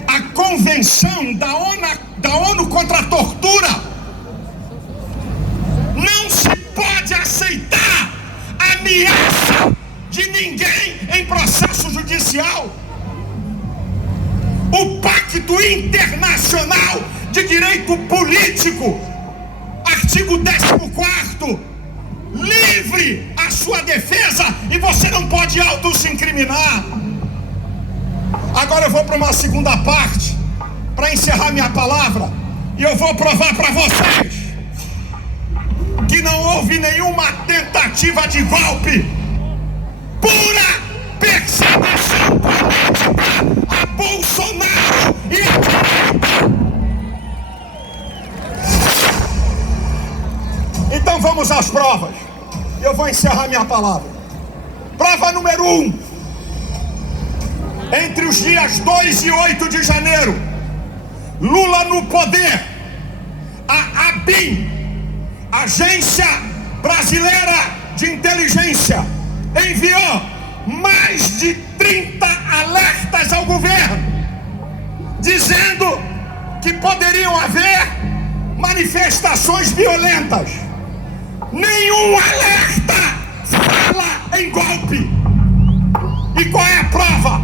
A Convenção da ONU contra a Tortura. Não se pode aceitar ameaça de ninguém em processo judicial. O Pacto Internacional de Direito Político, artigo 14º, livre a sua defesa e você não pode auto-se incriminar. Agora eu vou para uma segunda parte, para encerrar minha palavra, e eu vou provar para vocês não houve nenhuma tentativa de golpe. Pura perseguição política a Bolsonaro e a direita. Então vamos às provas. Eu vou encerrar minha palavra. Prova número 1. Entre os dias 2 e 8 de janeiro, Lula no poder, a ABIN, Agência Brasileira de Inteligência, enviou mais de 30 alertas ao governo, dizendo que poderiam haver manifestações violentas. Nenhum alerta fala em golpe. E qual é a prova?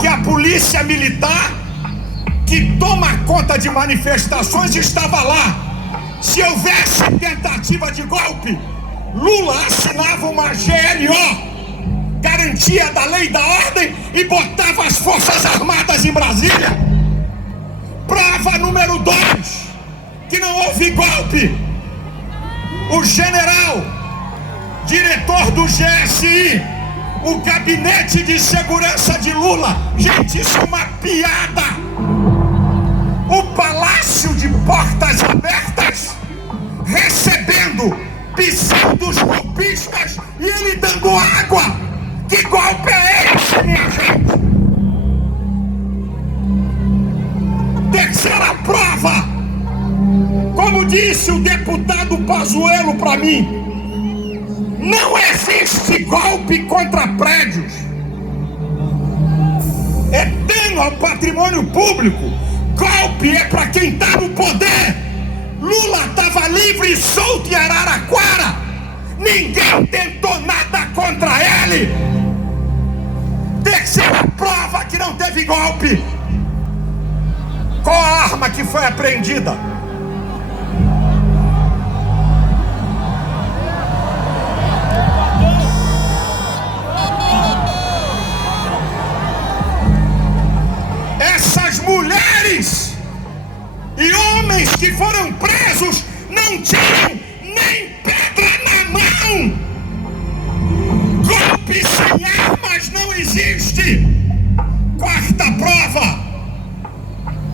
Que a polícia militar, que toma conta de manifestações, estava lá. Se houvesse tentativa de golpe, Lula assinava uma GLO, garantia da lei e da ordem, e botava as Forças Armadas em Brasília. Prova número 2, que não houve golpe. O general, diretor do GSI, o gabinete de segurança de Lula, gente, isso é uma piada. O palácio de portas abertas, recebendo pseudos-golpistas e ele dando água. Que golpe é esse, minha gente? Terceira prova. Como disse o deputado Pazuello para mim, não existe golpe contra prédios. É dano ao patrimônio público. Golpe é para quem está no poder. Lula estava livre e solto em Araraquara. Ninguém tentou nada contra ele. Terceira prova que não teve golpe. Qual a arma que foi apreendida? Essas mulheres e homens que foram presos não tinham nem pedra na mão. Golpe sem armas não existe. Quarta prova.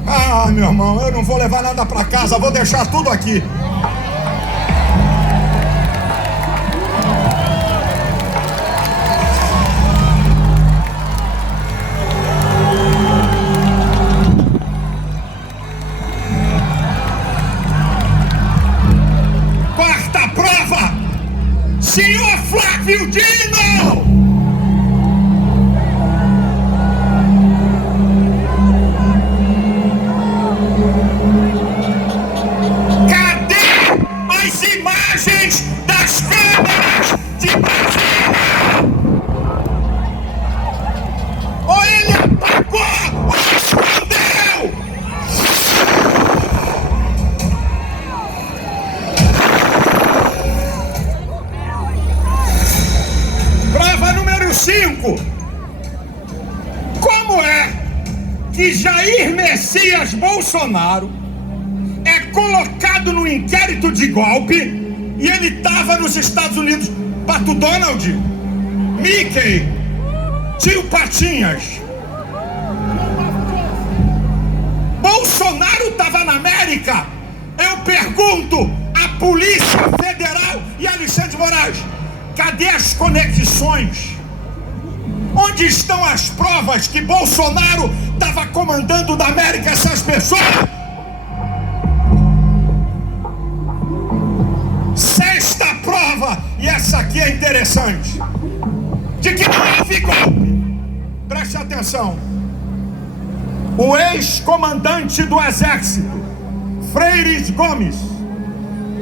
Ah, meu irmão, eu não vou levar nada pra casa, vou deixar tudo aqui. Quarta prova. Senhor Flávio Dino! Das câmeras de Brasília! Ou ele apagou ou escondeu! Prova número 5. Como é que Jair Messias Bolsonaro é colocado no inquérito de golpe e ele estava nos Estados Unidos? Pato Donald, Mickey, Tio Patinhas. Bolsonaro estava na América. Eu pergunto à Polícia Federal e a Alexandre de Moraes, cadê as conexões? Onde estão as provas que Bolsonaro estava comandando da América essas pessoas? Sexta prova, e essa aqui é interessante, de que não houve golpe. Preste atenção. O ex-comandante do Exército, Freires Gomes,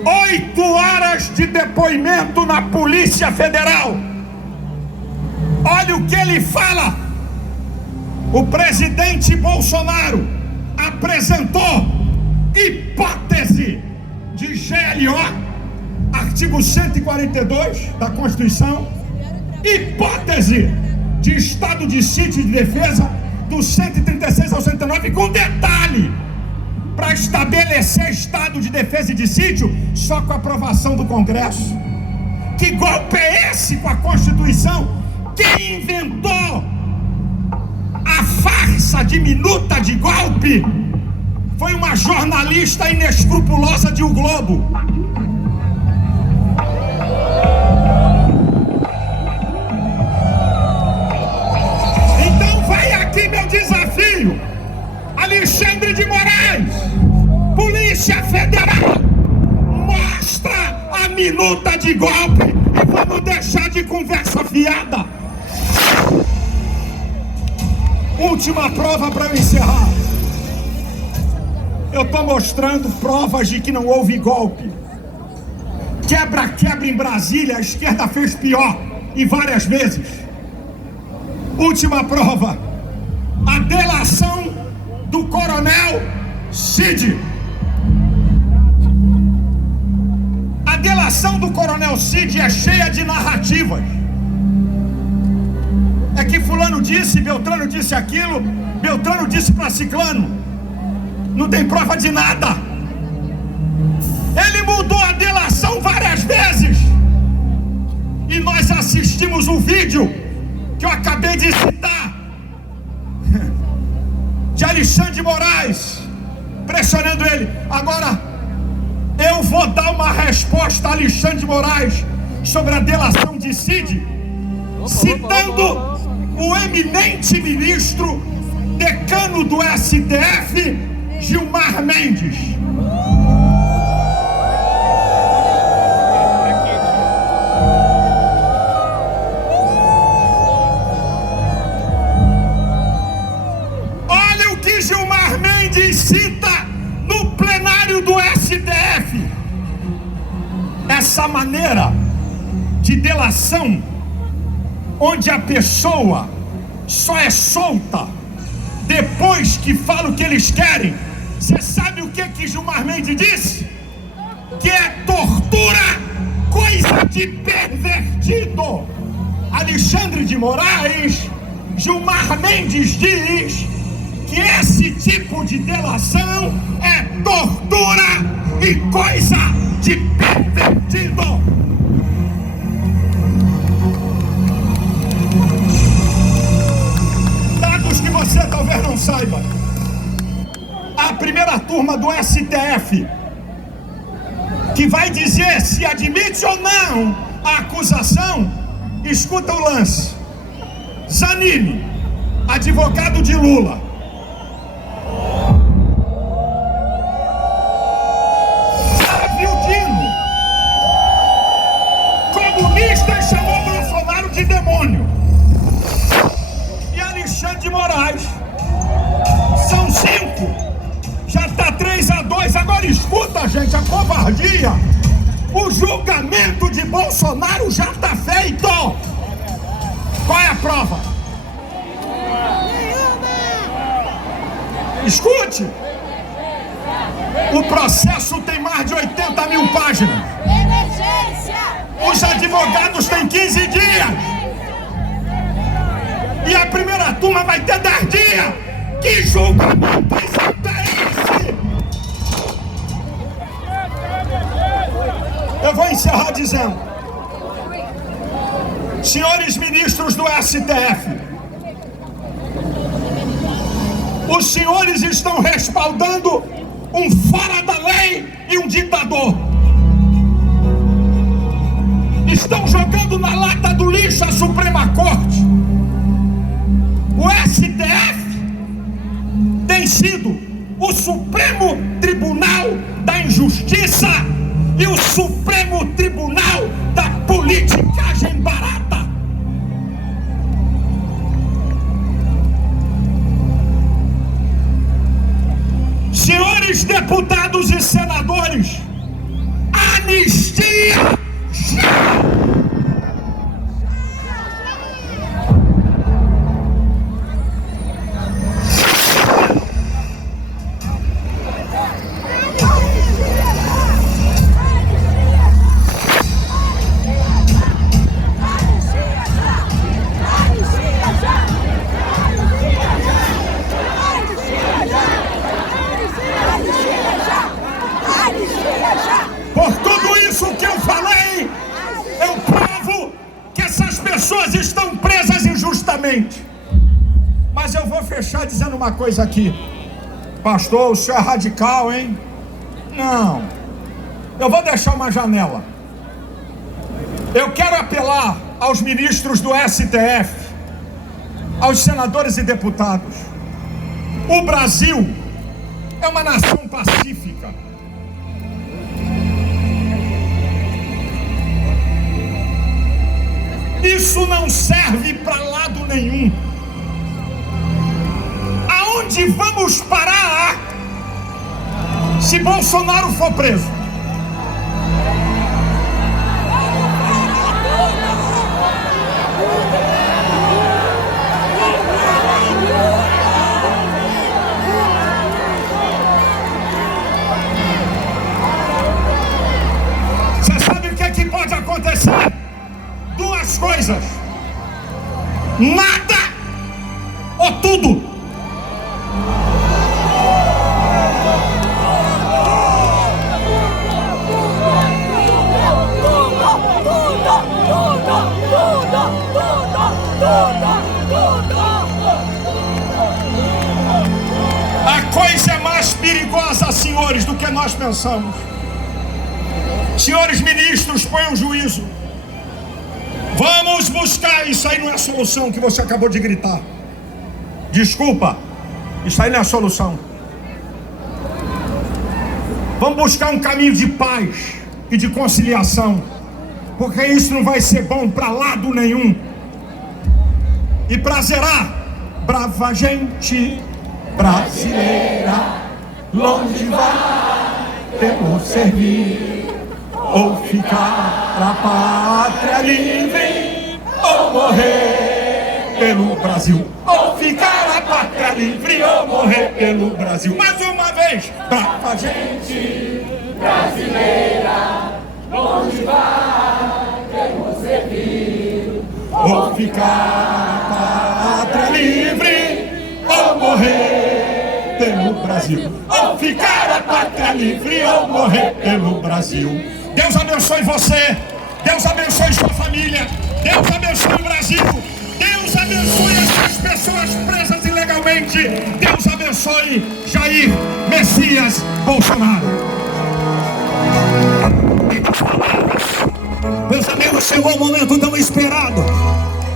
8 horas de depoimento na Polícia Federal. Olha o que ele fala. O presidente Bolsonaro apresentou hipótese de GLO, artigo 142 da Constituição, hipótese de estado de sítio e de defesa, do 136 ao 109, com detalhe: para estabelecer estado de defesa e de sítio só com a aprovação do Congresso. Que golpe é esse com a Constituição? Quem inventou a farsa de minuta de golpe foi uma jornalista inescrupulosa de O Globo. Então vai aqui meu desafio, Alexandre de Moraes, Polícia Federal, mostra a minuta de golpe e vamos deixar de conversa fiada. Última prova para eu encerrar. Eu estou mostrando provas de que não houve golpe. Quebra-quebra em Brasília, a esquerda fez pior, e várias vezes. Última prova, a delação do coronel Cid. A delação do coronel Cid é cheia de narrativas. É que fulano disse, Beltrano disse aquilo, Beltrano disse para ciclano. Não tem prova de nada. Ele mudou a delação várias vezes. E nós assistimos um vídeo que eu acabei de citar, de Alexandre de Moraes, pressionando ele. Agora, eu vou dar uma resposta a Alexandre de Moraes sobre a delação de Cid, citando o eminente ministro, decano do STF, Gilmar Mendes. Olha o que Gilmar Mendes cita no plenário do STF. Essa maneira de delação, onde a pessoa só é solta depois que fala o que eles querem. Você sabe o que Gilmar Mendes disse? Que é tortura, coisa de pervertido. Alexandre de Moraes, Gilmar Mendes diz que esse tipo de delação é tortura e coisa de pervertido. Dados que você talvez não saiba. A primeira turma do STF, que vai dizer se admite ou não a acusação, escuta o lance. Zanini, advogado de Lula. Flávio Dino, comunista, chamou Bolsonaro de demônio. E Alexandre de Moraes. São 5. Já está 3-2. Agora escuta, gente, a covardia. O julgamento de Bolsonaro já está feito. Qual é a prova? Escute. O processo tem mais de 80 mil páginas. Os advogados têm 15 dias. E a primeira turma vai ter 10 dias. Que julgamento é esse? Eu vou encerrar dizendo: senhores ministros do STF, os senhores estão respaldando um fora da lei e um ditador. Estão jogando na lata do lixo a Suprema Corte. O STF tem sido o Supremo Tribunal da Injustiça e o Supremo Tribunal da politicagem barata. Senhores deputados e senadores, anistia já! isso que eu falei, eu provo que essas pessoas estão presas injustamente. Mas eu vou fechar dizendo uma coisa aqui. Pastor, o senhor é radical, hein? Não. Eu vou deixar uma janela. Eu quero apelar aos ministros do STF, aos senadores e deputados. O Brasil é uma nação pacífica. Isso não serve para lado nenhum. Aonde vamos parar se Bolsonaro for preso? Você sabe o que é que pode acontecer? Duas coisas: nada ou tudo. A coisa é mais perigosa, senhores, do que nós pensamos. Senhores ministros, ponham juízo. Vamos buscar. Isso aí não é a solução que você acabou de gritar. Desculpa, isso aí não é a solução. Vamos buscar um caminho de paz e de conciliação, porque isso não vai ser bom para lado nenhum. E pra zerar, brava gente brasileira, longe vai, temos servir, ou ficar a pátria livre, ou morrer pelo Brasil. Ou ficar a pátria livre, ou morrer pelo Brasil. Mais uma vez, brava gente brasileira, longe vai, temos servir, ou ficar a pátria livre, ou morrer pelo Brasil. Ou ficar a pátria livre, ou morrer pelo Brasil. Deus abençoe você, Deus abençoe sua família, Deus abençoe o Brasil, Deus abençoe essas pessoas presas ilegalmente, Deus abençoe Jair Messias Bolsonaro. Meus amigos, chegou o momento tão esperado.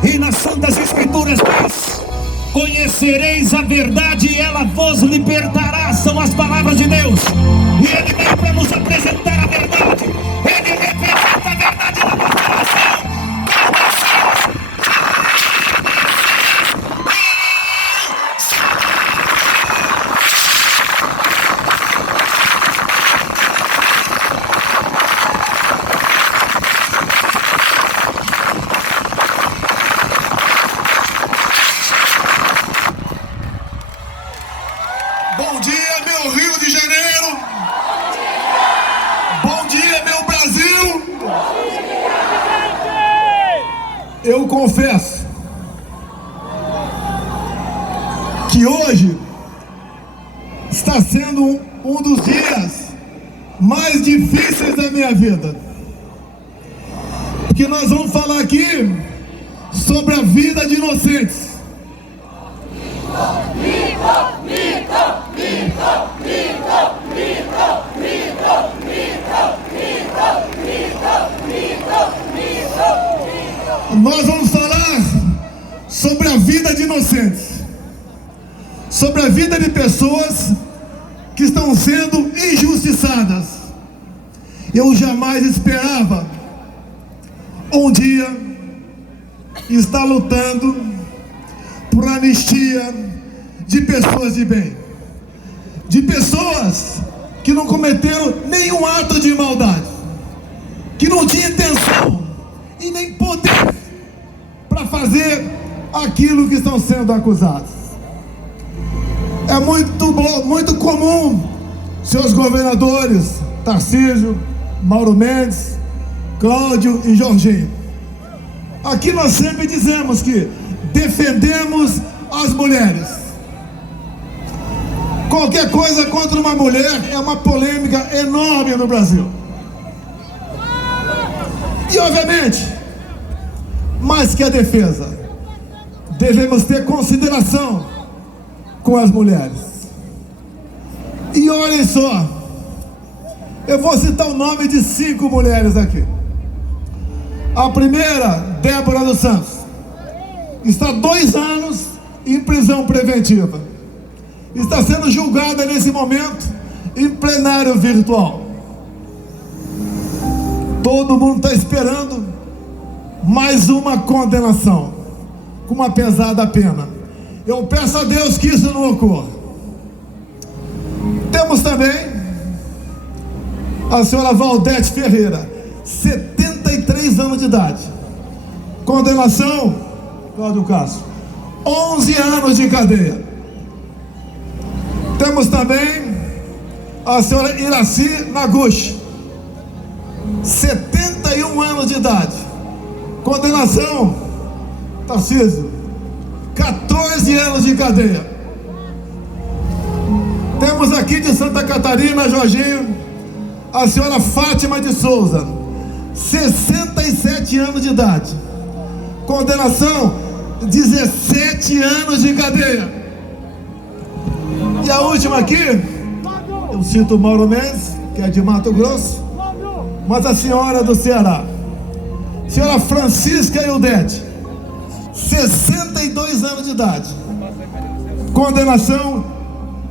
E nas Santas Escrituras diz: conhecereis a verdade e ela vos libertará. São as palavras de Deus. E Ele veio para nos apresentar a verdade. Ele representa a verdade na nossa nação. Bom dia, meu Rio de Janeiro. Bom dia, meu Brasil. Eu confesso que hoje está sendo um dos dias mais difíceis da minha vida, porque nós vamos falar aqui sobre a vida de inocentes. Nós vamos falar sobre a vida de inocentes, sobre a vida de pessoas que estão sendo injustiçadas. Eu jamais esperava um dia estar lutando por anistia de pessoas de bem, de pessoas que não cometeram nenhum ato de maldade, que não tinham intenção e nem poder para fazer aquilo que estão sendo acusados. É muito comum seus governadores Tarcísio, Mauro Mendes, Cláudio e Jorginho. Aqui nós sempre dizemos que defendemos as mulheres. Qualquer coisa contra uma mulher é uma polêmica enorme no Brasil. E obviamente, mais que a defesa, devemos ter consideração com as mulheres. E olhem só, eu vou citar o nome de 5 mulheres aqui. A primeira, Débora dos Santos, está 2 anos em prisão preventiva. Está sendo julgada nesse momento em plenário virtual. Todo mundo está esperando mais uma condenação, com uma pesada pena. Eu peço a Deus que isso não ocorra. Temos também a senhora Valdete Ferreira, 73 anos de idade. Condenação, Cláudio Castro, 11 anos de cadeia. Temos também a senhora Iraci Naguchi, 71 anos de idade. Condenação, Tarcísio, 14 anos de cadeia. Temos aqui de Santa Catarina, Jorginho, a senhora Fátima de Souza, 67 anos de idade. Condenação, 17 anos de cadeia. E a última aqui, eu cito Mauro Mendes, que é de Mato Grosso, mas a senhora do Ceará, senhora Francisca Eudete, 62 anos de idade. Condenação,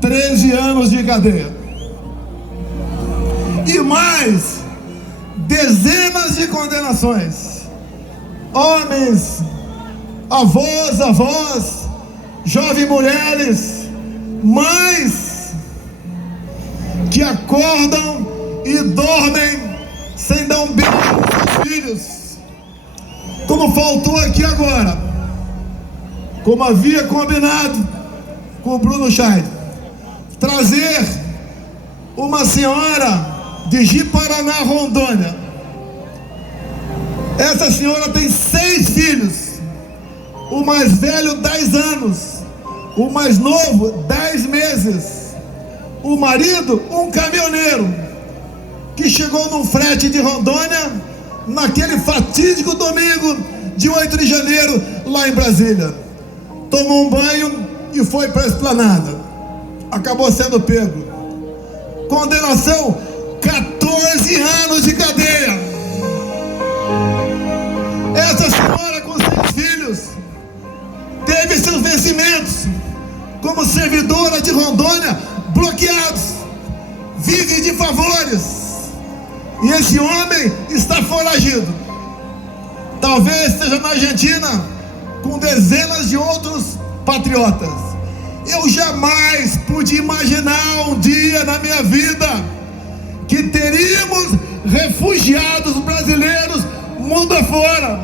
13 anos de cadeia. E mais dezenas de condenações. Homens, avós, jovens mulheres, mães que acordam e dormem sem dar um beijo nos seus filhos, como faltou aqui agora, como havia combinado com o Bruno Scheid, trazer uma senhora de Ji-Paraná, Rondônia. Essa senhora tem 6 filhos, o mais velho 10 anos, o mais novo 10 meses, o marido um caminhoneiro, que chegou num frete de Rondônia, naquele fatídico domingo de 8 de janeiro, lá em Brasília. Tomou um banho e foi para a esplanada. Acabou sendo pego. Condenação, 14 anos de cadeia. Essa senhora com 6 filhos teve seus vencimentos como servidora de Rondônia bloqueados. Vive de favores. E esse homem está foragido. Talvez esteja na Argentina com dezenas de outros patriotas. Eu jamais pude imaginar um dia na minha vida que teríamos refugiados brasileiros mundo afora.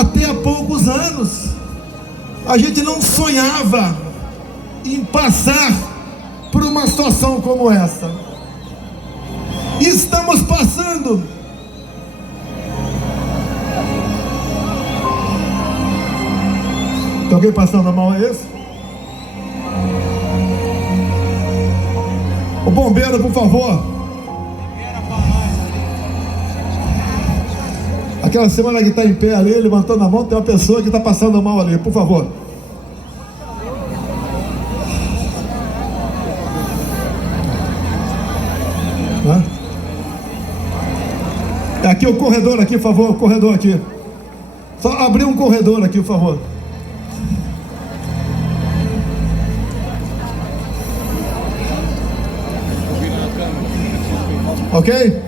Até há poucos anos a gente não sonhava em passar por uma situação como essa. E estamos passando. Tem alguém passando a mão, é esse? O bombeiro, por favor. Aquela semana que está em pé ali, levantando a mão, tem uma pessoa que está passando a mão ali, por favor. É aqui o corredor aqui, por favor, o corredor aqui. Só abrir um corredor aqui, por favor. Ok?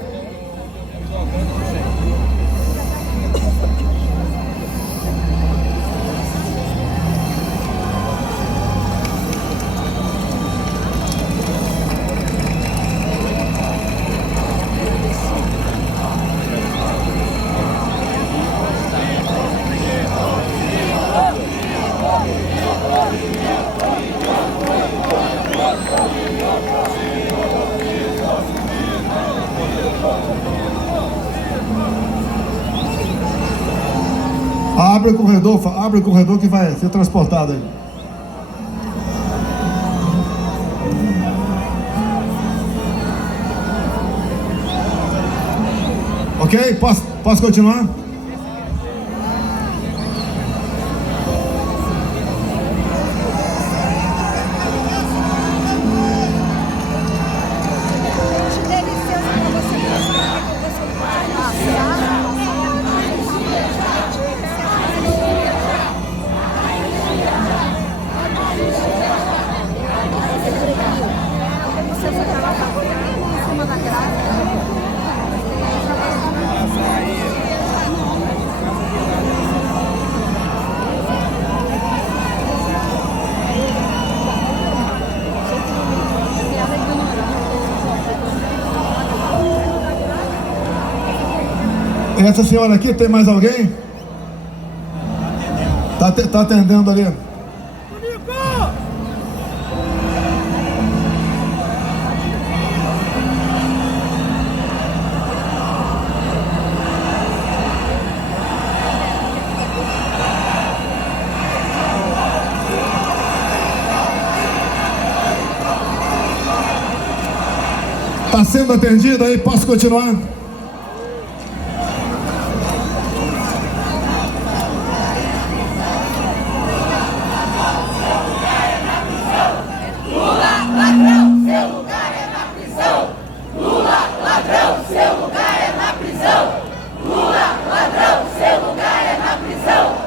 Abre o corredor que vai ser transportado aí. Ok? Posso continuar? Essa senhora aqui, tem mais alguém? Tá atendendo ali. Tá sendo atendida aí, posso continuar? Ladrão, seu lugar é na prisão. Lula, ladrão, seu lugar é na prisão. Lula, ladrão, seu lugar é na prisão.